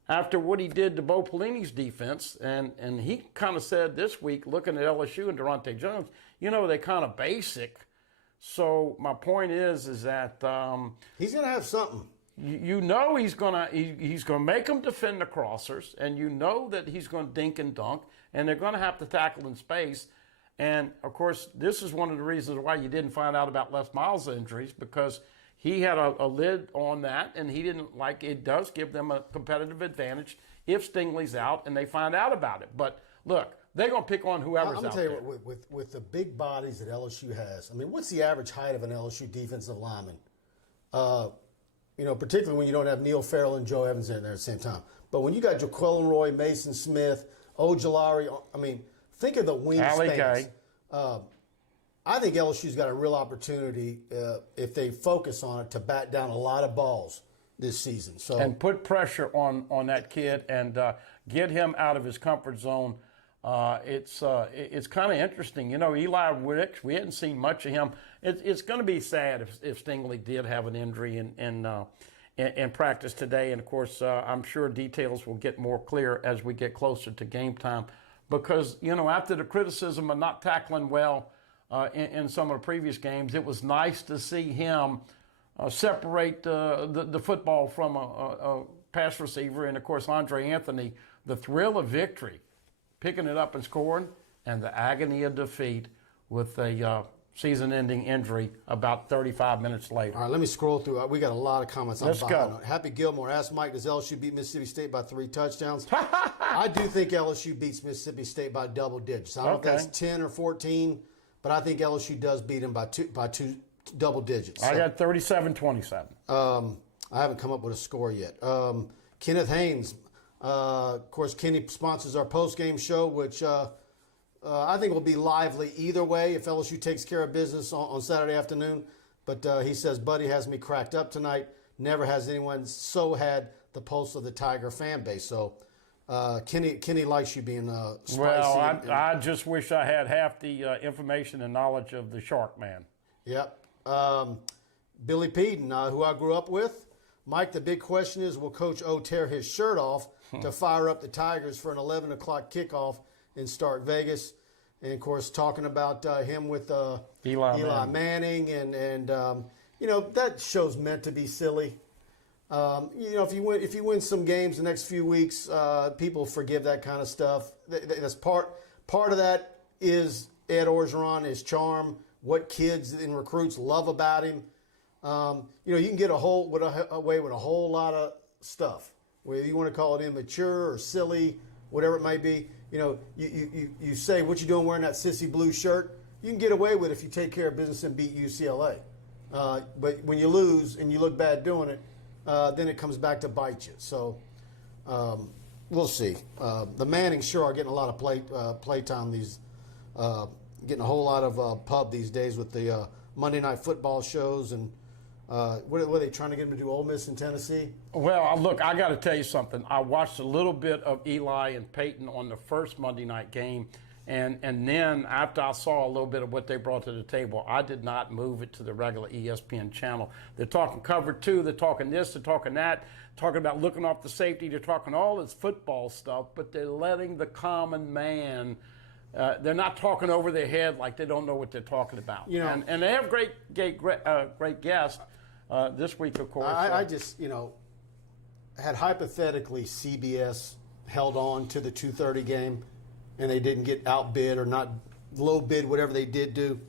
after what he did to Bo Pelini's defense. And he kind of said this week, looking at LSU and Durante Jones, they're kind of basic. So my point is that he's going to have something. He's gonna make them defend the crossers, and that he's going to dink and dunk, and they're going to have to tackle in space. And, of course, this is one of the reasons why you didn't find out about Les Miles' injuries, because he had a lid on that, and he didn't like it. It does give them a competitive advantage if Stingley's out and they find out about it. But, look, they're going to pick on whoever's out there. I'm going to tell you what, with the big bodies that LSU has, I mean, what's the average height of an LSU defensive lineman? Particularly when you don't have Neil Farrell and Joe Evans in there at the same time. But when you got Jaquelin Roy, Mason Smith, Ojulari, I mean, think of the wingspans. I think LSU's got a real opportunity, if they focus on it, to bat down a lot of balls this season. So and put pressure on that kid and get him out of his comfort zone. It's kind of interesting. Eli Wicks, we hadn't seen much of him. It's going to be sad if Stingley did have an injury in practice today. And, of course, I'm sure details will get more clear as we get closer to game time. Because, after the criticism of not tackling well in some of the previous games, it was nice to see him separate the football from a pass receiver. And, of course, Andre Anthony, the thrill of victory, picking it up and scoring, and the agony of defeat with a season-ending injury about 35 minutes later. All right, let me scroll through. We got a lot of comments. Let's go. Happy Gilmore asked Mike, does LSU beat Mississippi State by 3 touchdowns? I do think LSU beats Mississippi State by double digits. I don't know if that's 10 or 14, but I think LSU does beat them by two double digits. I got 37-27. I haven't come up with a score yet. Kenneth Haynes. Of course, Kenny sponsors our post-game show, which I think will be lively either way if LSU takes care of business on Saturday afternoon. But he says, Buddy has me cracked up tonight. Never has anyone so had the pulse of the Tiger fan base. So Kenny likes you being spicy. Well, I just wish I had half the information and knowledge of the Shark Man. Yep. Billy Peden, who I grew up with. Mike, the big question is, will Coach O tear his shirt off to fire up the Tigers for an 11 o'clock kickoff in Stark Vegas? And, of course, talking about him with Eli Manning. And that show's meant to be silly. If you win some games the next few weeks, people forgive that kind of stuff. That's part of that is Ed Orgeron, his charm, what kids and recruits love about him. You can get away with a whole lot of stuff. Whether you want to call it immature or silly, whatever it might be. You say what you doing wearing that sissy blue shirt. You can get away with it if you take care of business and beat UCLA. But when you lose and you look bad doing it, then it comes back to bite you. So we'll see. The Mannings sure are getting a lot of play time. Getting a whole lot of pub these days with the Monday Night Football shows. And what are they trying to get them to do? Ole Miss and Tennessee? Well, look, I got to tell you something. I watched a little bit of Eli and Peyton on the first Monday night game. And then after I saw a little bit of what they brought to the table, I did not move it to the regular ESPN channel. They're talking cover two, they're talking this, they're talking that, talking about looking off the safety, they're talking all this football stuff, but they're letting the common man, they're not talking over their head like they don't know what they're talking about. And they have great guests this week, of course. I just, had hypothetically CBS held on to the 2:30 game, and they didn't get outbid or not low bid, whatever they did do.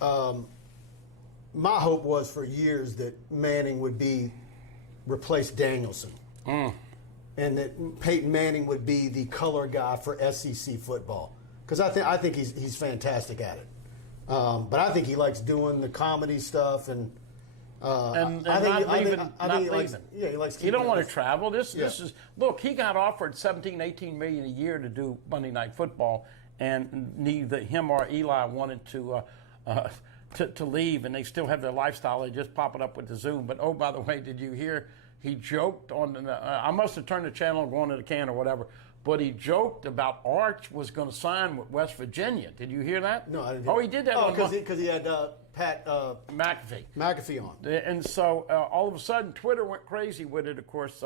My hope was for years that Manning would replace Danielson. And that Peyton Manning would be the color guy for SEC football. Because I think he's fantastic at it. But I think he likes doing the comedy stuff and not leaving. He likes. He don't want to travel. This is look. He got offered 17, 18 million a year to do Monday Night Football, and neither him or Eli wanted to leave, and they still have their lifestyle. They just pop it up with the Zoom. But oh, by the way, did you hear? He joked on. I must have turned the channel, going to the can or whatever. But he joked about Arch was going to sign with West Virginia. Did you hear that? No, I didn't. Oh, he did that. Because he had Pat McAfee on. And so all of a sudden, Twitter went crazy with it. Of course,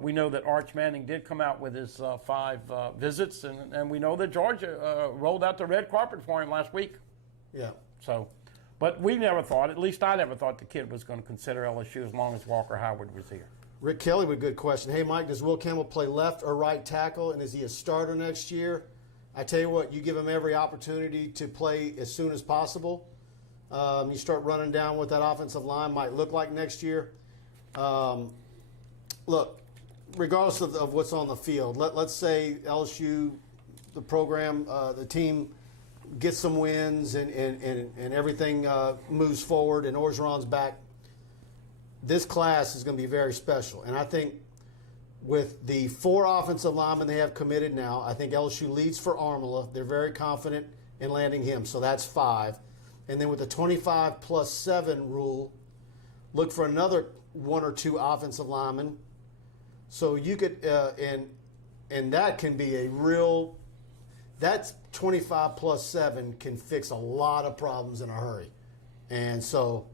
we know that Arch Manning did come out with his 5 visits, and we know that Georgia rolled out the red carpet for him last week. Yeah. So, but we never thought, at least I never thought the kid was going to consider LSU as long as Walker Howard was here. Rick Kelly with a good question. Hey, Mike, does Will Campbell play left or right tackle, and is he a starter next year? I tell you what, you give him every opportunity to play as soon as possible. You start running down what that offensive line might look like next year. Look, regardless of what's on the field, let's say LSU, the program, the team gets some wins and everything moves forward and Orgeron's back. This class is going to be very special. And I think with the 4 offensive linemen they have committed now, I think LSU leads for Armula. They're very confident in landing him, so that's 5. And then with the 25+7 rule, look for another 1 or 2 offensive linemen. So you could, and that can be a real, that's 25+7 can fix a lot of problems in a hurry. And so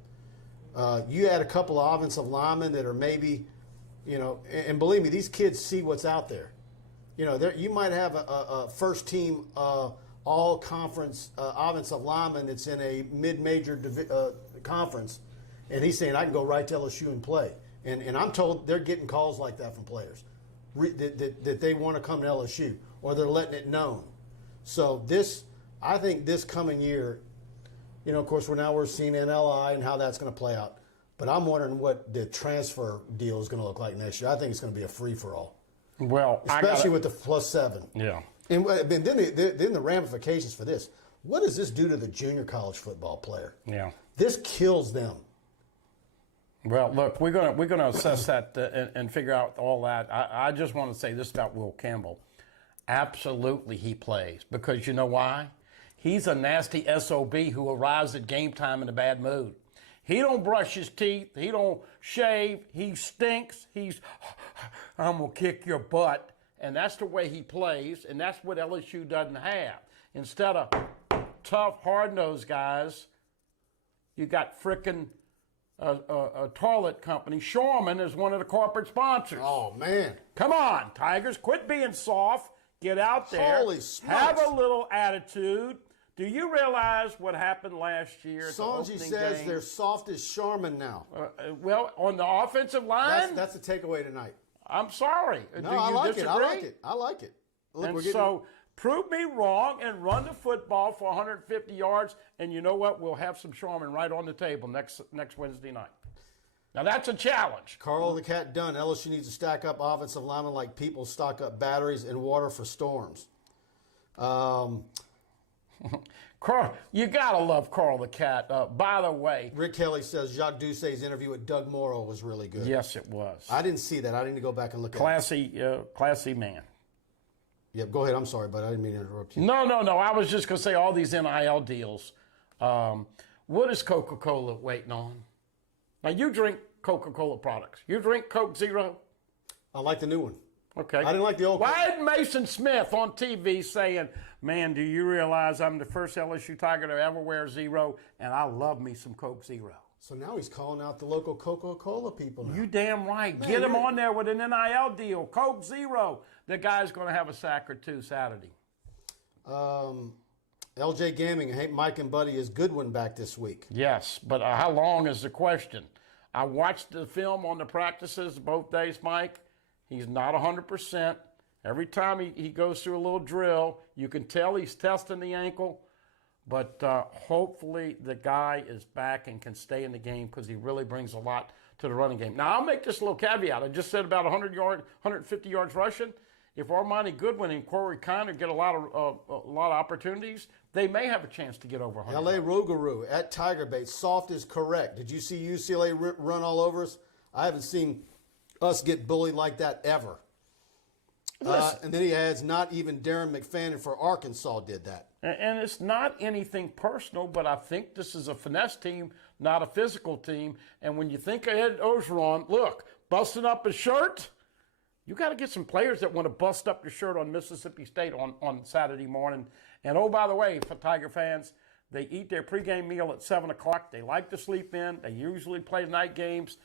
you add a couple of offensive linemen that are maybe, and believe me, these kids see what's out there. You might have a first team all-conference offensive lineman that's in a mid-major conference, and he's saying, I can go right to LSU and play. And I'm told they're getting calls like that from players, that they want to come to LSU, or they're letting it known. So I think this coming year, of course, we're seeing NLI and how that's going to play out. But I'm wondering what the transfer deal is going to look like next year. I think it's going to be a free-for-all. Well, especially with the +7. Yeah. And then the ramifications for this. What does this do to the junior college football player? Yeah. This kills them. Well, look, we're gonna assess that and figure out all that. I just want to say this about Will Campbell. Absolutely, he plays because you know why? He's a nasty SOB who arrives at game time in a bad mood. He don't brush his teeth. He don't shave. He stinks. I'm going to kick your butt. And that's the way he plays, and that's what LSU doesn't have. Instead of tough, hard-nosed guys, you got frickin' a toilet company. Shorman is one of the corporate sponsors. Oh, man. Come on, Tigers. Quit being soft. Get out there. Holy smokes. Have a little attitude. Do you realize what happened last year? Sonji says they're soft as Charmin now. Well, on the offensive line? That's the takeaway tonight. I'm sorry. No, Do you I like disagree? it. I like it. Look, and so Prove me wrong and run the football for 150 yards, and you know what? We'll have some Charmin right on the table next Wednesday night. Now, that's a challenge. Carl the Cat Dunn, LSU needs to stack up offensive linemen like people stock up batteries and water for storms. Carl, you got to love Carl the Cat. By the way. Rick Kelly says Jacques Doucet's interview with Doug Morrow was really good. Yes, it was. I didn't see that. I need to go back and look at it. Classy man. Yep, go ahead. I'm sorry, but I didn't mean to interrupt you. No. I was just going to say all these NIL deals. What is Coca-Cola waiting on? Now, you drink Coca-Cola products. You drink Coke Zero? I like the new one. Okay. I didn't like the old one. Why isn't Mason Smith on TV saying, man, do you realize I'm the first LSU Tiger to ever wear Zero, and I love me some Coke Zero? So now he's calling out the local Coca-Cola people now. You damn right. Man, get him on there with an NIL deal. Coke Zero. The guy's going to have a sack or two Saturday. LJ Gaming, hey, Mike and Buddy, is Goodwin back this week? Yes, but how long is the question? I watched the film on the practices both days, Mike. He's not 100%. Every time he goes through a little drill, you can tell he's testing the ankle. But hopefully the guy is back and can stay in the game because he really brings a lot to the running game. Now, I'll make this little caveat. I just said about 150 yards rushing. If Armani Goodwin and Corey Kiner get a lot of opportunities, they may have a chance to get over 100. L.A. Rougarou at TigerBait. Soft is correct. Did you see UCLA run all over us? I haven't seen us get bullied like that ever. And then he adds, not even Darren McFadden for Arkansas did that. And it's not anything personal, but I think this is a finesse team, not a physical team. And when you think ahead Orgeron, look, busting up his shirt, you got to get some players that want to bust up your shirt on Mississippi State on Saturday morning. And, oh, by the way, for Tiger fans, they eat their pregame meal at 7 o'clock. They like to sleep in. They usually play night games.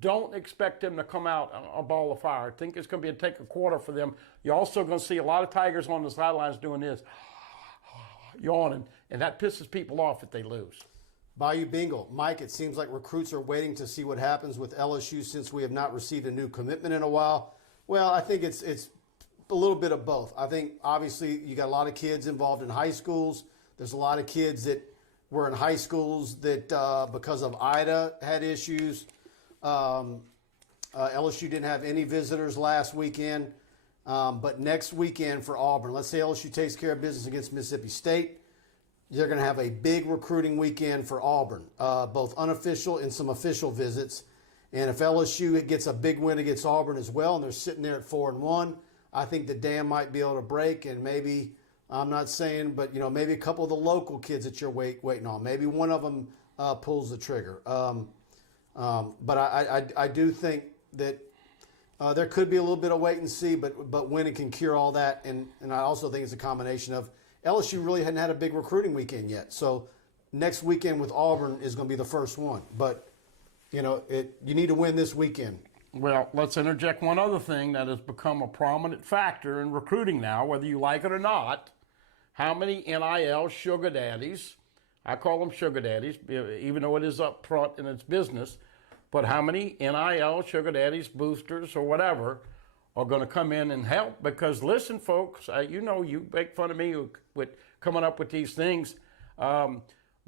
Don't expect them to come out a ball of fire. I think it's going to take a quarter for them. You're also going to see a lot of Tigers on the sidelines doing this, yawning, and that pisses people off if they lose. Bayou Bingle. Mike, it seems like recruits are waiting to see what happens with LSU since we have not received a new commitment in a while. Well, I think it's a little bit of both. I think, obviously, you got a lot of kids involved in high schools. There's a lot of kids that were in high schools that, because of Ida, had issues. LSU didn't have any visitors last weekend. But next weekend for Auburn, let's say LSU takes care of business against Mississippi State. You're going to have a big recruiting weekend for Auburn, both unofficial and some official visits. And if LSU gets a big win against Auburn as well, and they're sitting there at 4-1, I think the dam might be able to break. And maybe, I'm not saying, but maybe a couple of the local kids that you're waiting on, maybe one of them pulls the trigger. But I do think that there could be a little bit of wait and see, but winning can cure all that. And I also think it's a combination of LSU really hadn't had a big recruiting weekend yet. So next weekend with Auburn is going to be the first one. But, you need to win this weekend. Well, let's interject one other thing that has become a prominent factor in recruiting now, whether you like it or not. How many NIL sugar daddies, I call them sugar daddies, even though it is up front in its business, but how many NIL sugar daddies, boosters, or whatever are going to come in and help? Because listen, folks, you make fun of me with coming up with these things.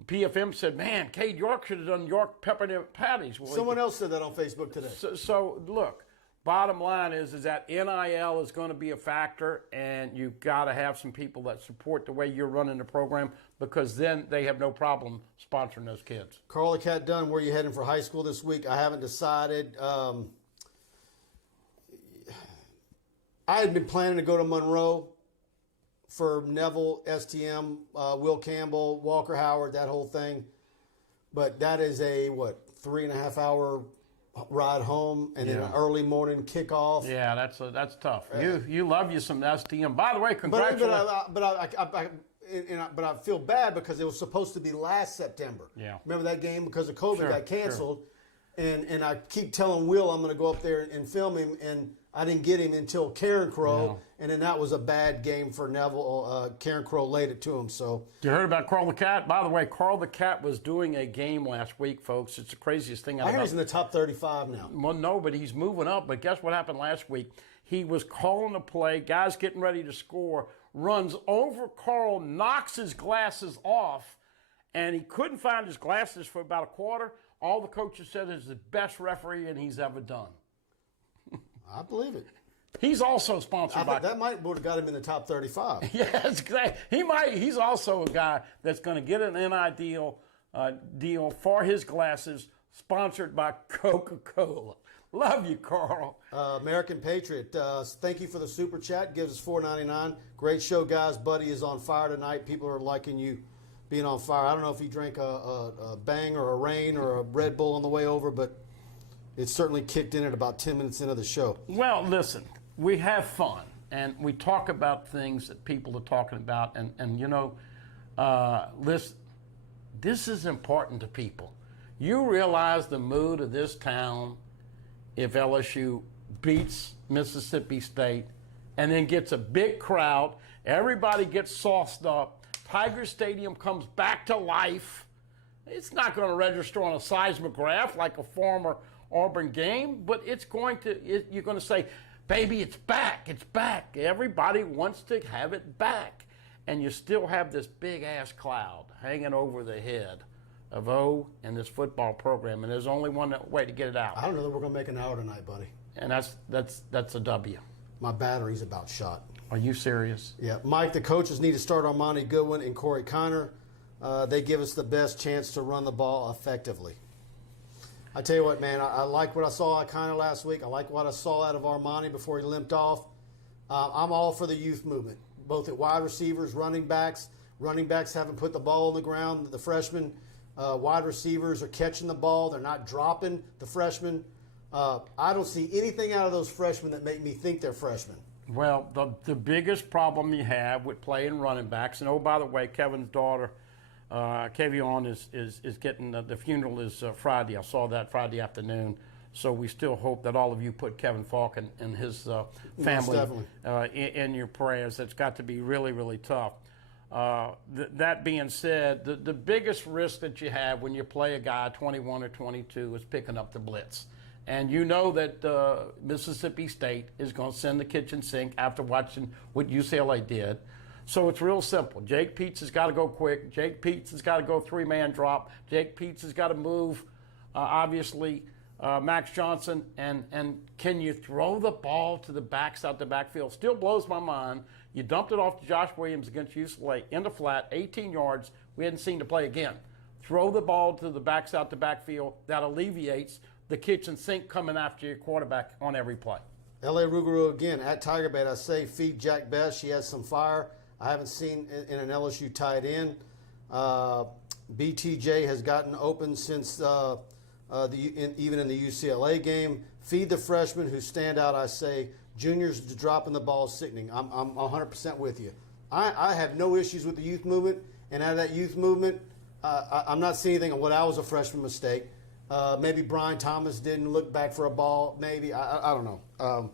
PFM said, man, Cade York should have done York peppermint patties. Well, someone else said that on Facebook today. So look, bottom line is that NIL is going to be a factor, and you've got to have some people that support the way you're running the program, because then they have no problem sponsoring those kids. Carl the Cat Dunn, where are you heading for high school this week? I haven't decided. I had been planning to go to Monroe for Neville, STM, Will Campbell, Walker Howard, that whole thing. But that is a, 3.5 hour ride home and then an early morning kickoff. Yeah, that's tough. You love you some STM. By the way, congratulations. But I feel bad because it was supposed to be last September. Yeah. Remember that game because of COVID got canceled. Sure. And I keep telling Will I'm going to go up there and film him, and I didn't get him until Karen Crow. Yeah. and then that was a bad game for Neville. Karen Crow laid it to him. So You heard about Carl the Cat? By the way, Carl the Cat was doing a game last week, folks. It's the craziest thing I heard he's in the top 35 now. Well, no, but he's moving up. But guess what happened last week? He was calling a play, guys getting ready to score, runs over Carl, knocks his glasses off, and he couldn't find his glasses for about a quarter. All the coaches said is the best referee he's ever done. I believe it. He's also sponsored by. That might would have got him in the top 35. Yes, exactly. He might. He's also a guy that's going to get an NIL deal for his glasses, sponsored by Coca-Cola. Love you, Carl. American Patriot, thank you for the super chat. Gives us $4.99. Great show, guys. Buddy is on fire tonight. People are liking you being on fire. I don't know if he drank a Bang or a Rain or a Red Bull on the way over, but it certainly kicked in at about 10 minutes into the show. Well, listen, we have fun, and we talk about things that people are talking about, and you know, listen, this is important to people. You realize the mood of this town if LSU beats Mississippi State and then gets a big crowd, everybody gets sauced up, Tiger Stadium comes back to life. It's not going to register on a seismograph like a former Auburn game, but it's going to, you're going to say, baby, it's back, it's back. Everybody wants to have it back. And you still have this big-ass cloud hanging over the head of O and this football program, and there's only one way to get it out. I don't know that we're going to make an hour tonight, buddy. And that's a W. My battery's about shot. Are you serious? Yeah. Mike, the coaches need to start Armani Goodwin and Corey Connor. They give us the best chance to run the ball effectively. I tell you what, man, I like what I saw at Connor last week. I like what I saw out of Armani before he limped off. I'm all for the youth movement, both at wide receivers, running backs. Running backs haven't put the ball on the ground. The freshmen, wide receivers are catching the ball. They're not dropping the freshmen. I don't see anything out of those freshmen that make me think they're freshmen. Well, the biggest problem you have with playing running backs, and oh, by the way, Kevin's daughter, Kavion, is getting, the funeral is Friday. I saw that Friday afternoon. So we still hope that all of you put Kevin Falk and his family in your prayers. It's got to be really, really tough. That being said, the biggest risk that you have when you play a guy 21 or 22 is picking up the blitz. And you know that Mississippi State is going to send the kitchen sink after watching what UCLA did. So it's real simple. Jake Peetz has got to go quick. Jake Peetz has got to go three-man drop. Jake Peetz has got to move, obviously, Max Johnson. And can you throw the ball to the backs out the backfield? Still blows my mind. You dumped it off to Josh Williams against UCLA in the flat, 18 yards. We hadn't seen to play again. Throw the ball to the backs out the backfield. That alleviates the kitchen sink coming after your quarterback on every play. L.A. Rougarou again at TigerBait. I say feed Jack Best. She has some fire. I haven't seen in an LSU tight end. BTJ has gotten open since even in the UCLA game. Feed the freshmen who stand out. I say juniors dropping the ball is sickening. I'm 100% with you. I have no issues with the youth movement, and out of that youth movement, I'm not seeing anything of what I was a freshman mistake. Maybe Brian Thomas didn't look back for a ball. Maybe I don't know.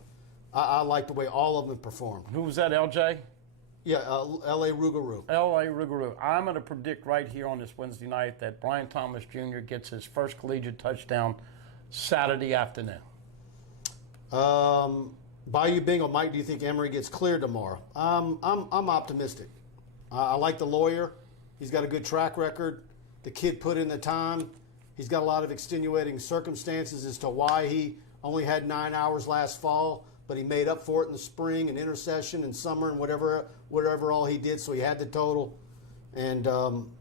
I like the way all of them performed. Who was that, LJ? Yeah, L.A. Rougarou. L.A. Rougarou. I'm going to predict right here on this Wednesday night that Brian Thomas Jr. gets his first collegiate touchdown Saturday afternoon. Bayou Bingo, Mike, do you think Emory gets cleared tomorrow? I'm optimistic. I like the lawyer. He's got a good track record. The kid put in the time. He's got a lot of extenuating circumstances as to why he only had 9 hours last fall, but he made up for it in the spring and intercession and summer and whatever all he did, so he had the total. And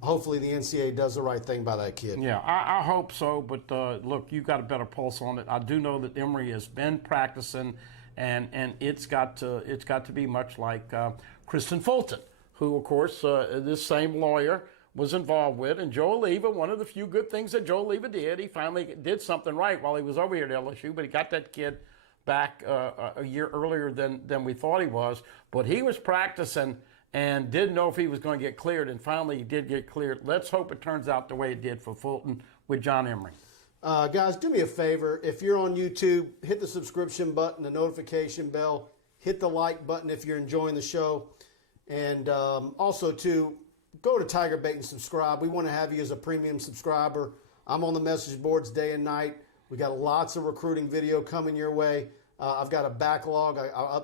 hopefully the NCAA does the right thing by that kid. Yeah, I hope so, but look, you've got a better pulse on it. I do know that Emory has been practicing, and it's got to be much like Kristen Fulton, who, of course, this same lawyer was involved with, and Joe Oliva, one of the few good things that Joe Oliva did, he finally did something right while he was over here at LSU, but he got that kid back a year earlier than we thought he was. But he was practicing and didn't know if he was going to get cleared, and finally he did get cleared. Let's hope it turns out the way it did for Fulton with John Emory. Guys, do me a favor. If you're on YouTube, hit the subscription button, the notification bell. hit the like button if you're enjoying the show. And also, too, go to TigerBait and subscribe. We want to have you as a premium subscriber. I'm on the message boards day and night. We got lots of recruiting video coming your way. I've got a backlog. I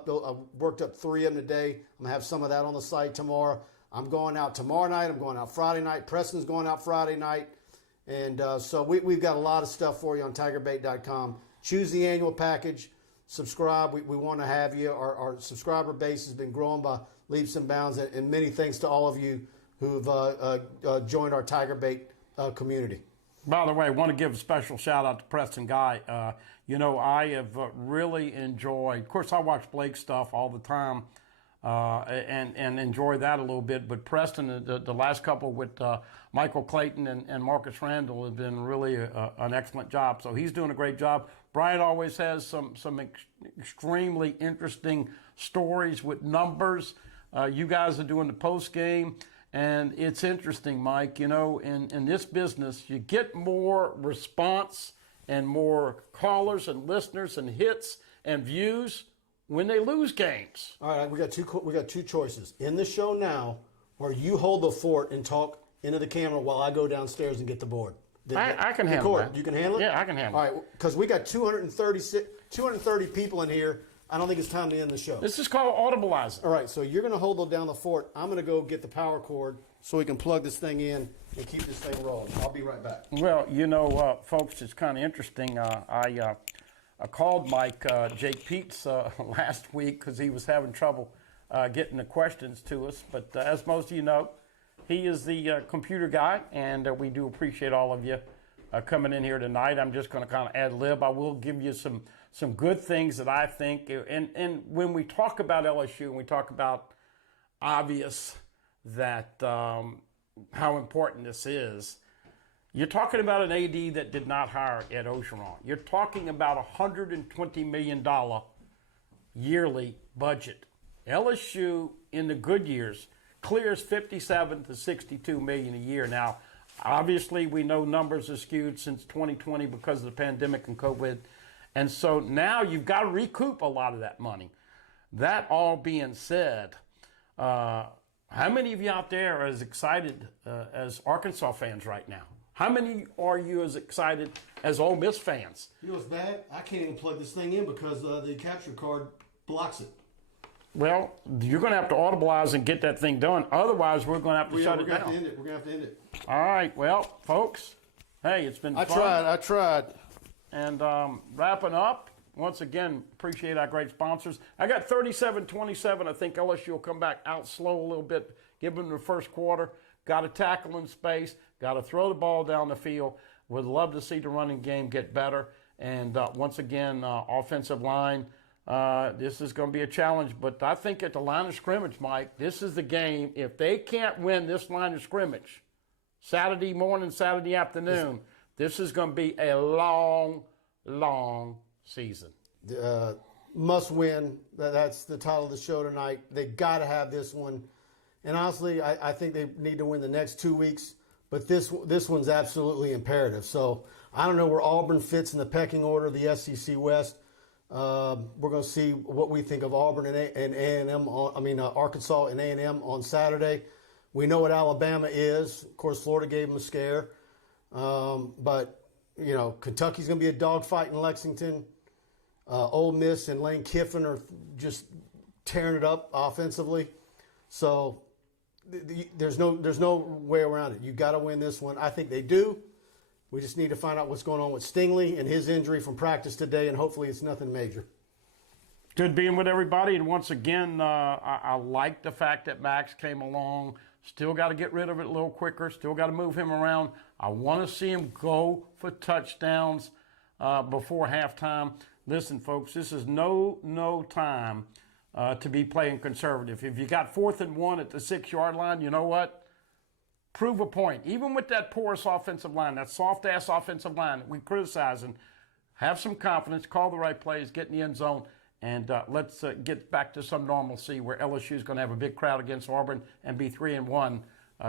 worked up 3 of them today. I'm going to have some of that on the site tomorrow. I'm going out tomorrow night. I'm going out Friday night. Preston's going out Friday night. And so we've got a lot of stuff for you on TigerBait.com. Choose the annual package. Subscribe. We want to have you. Our subscriber base has been growing by leaps and bounds. And many thanks to all of you who've joined our TigerBait community. By the way, I want to give a special shout out to Preston Guy. I have really enjoyed, of course, I watch Blake's stuff all the time and enjoy that a little bit. But Preston, the last couple with Michael Clayton and Marcus Randall have been really an excellent job. So he's doing a great job. Brian always has some extremely interesting stories with numbers. You guys are doing the post game. And it's interesting, Mike, in this business, you get more response and more callers and listeners and hits and views when they lose games. All right, we got two choices. In the show now, or you hold the fort and talk into the camera while I go downstairs and get the board. I can handle that. You can handle it? Yeah, I can handle it. All right, because we got 230 people in here. I don't think it's time to end the show. This is called audibilizing. All right, so you're going to hold down the fort. I'm going to go get the power cord so we can plug this thing in and keep this thing rolling. I'll be right back. Well, folks, it's kind of interesting. I called Mike Jake Peets last week because he was having trouble getting the questions to us. But as most of you know, he is the computer guy, and we do appreciate all of you coming in here tonight. I'm just going to kind of ad lib. I will give you some good things that I think. And when we talk about LSU and we talk about obvious that how important this is, you're talking about an AD that did not hire Ed Orgeron. You're talking about a $120 million yearly budget. LSU in the good years clears 57 to 62 million a year. Now, obviously, we know numbers are skewed since 2020 because of the pandemic and COVID. And so now you've got to recoup a lot of that money. That all being said, how many of you out there are as excited as Arkansas fans right now? How many are you as excited as Ole Miss fans? You know what's bad? I can't even plug this thing in because the capture card blocks it. Well, you're going to have to audibilize and get that thing done. Otherwise, we're going to have to shut it down. We're going to have to end it. All right. Well, folks, hey, it's been fun. I tried. And wrapping up, once again, appreciate our great sponsors. I got 37-27. I think LSU will come back out slow a little bit, give them the first quarter. Got to tackle in space. Got to throw the ball down the field. Would love to see the running game get better. And once again, offensive line, this is going to be a challenge. But I think at the line of scrimmage, Mike, this is the game. If they can't win this line of scrimmage, Saturday morning, Saturday afternoon, this is going to be a long, long season. Must win. That's the title of the show tonight. They got to have this one. And honestly, I think they need to win the next 2 weeks. But this one's absolutely imperative. So I don't know where Auburn fits in the pecking order of the SEC West. We're going to see what we think of Auburn and A&M. Arkansas and A&M on Saturday. We know what Alabama is. Of course, Florida gave them a scare. But Kentucky's going to be a dogfight in Lexington. Ole Miss and Lane Kiffin are just tearing it up offensively. So there's no way around it. You got to win this one. I think they do. We just need to find out what's going on with Stingley and his injury from practice today, and hopefully it's nothing major. Good being with everybody. And once again, I like the fact that Max came along. Still got to get rid of it a little quicker. Still got to move him around. I want to see him go for touchdowns before halftime. Listen, folks, this is no time to be playing conservative. If you got 4th and 1 at the 6-yard line, you know what? Prove a point. Even with that porous offensive line, that soft-ass offensive line that we criticize, and have some confidence, call the right plays, get in the end zone, and let's get back to some normalcy where LSU is going to have a big crowd against Auburn and be 3-1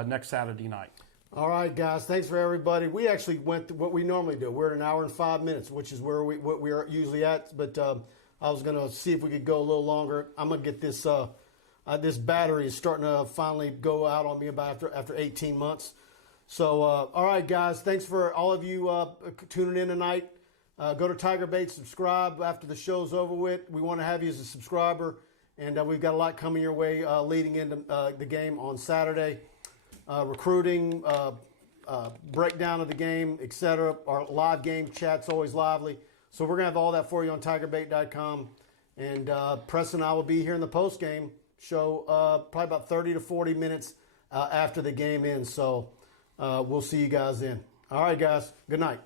next Saturday night. All right, guys. Thanks for everybody. We actually went to what we normally do. We're at 1 hour and 5 minutes, which is what we are usually at. But I was going to see if we could go a little longer. I'm going to get this. This battery is starting to finally go out on me about after 18 months. So, all right, guys, thanks for all of you tuning in tonight. Go to TigerBait, subscribe after the show's over with. We want to have you as a subscriber, and we've got a lot coming your way leading into the game on Saturday. Recruiting, breakdown of the game, etc. Our live game chat's always lively. So we're going to have all that for you on TigerBait.com. And Preston and I will be here in the post game show probably about 30 to 40 minutes after the game ends. So we'll see you guys then. All right, guys. Good night.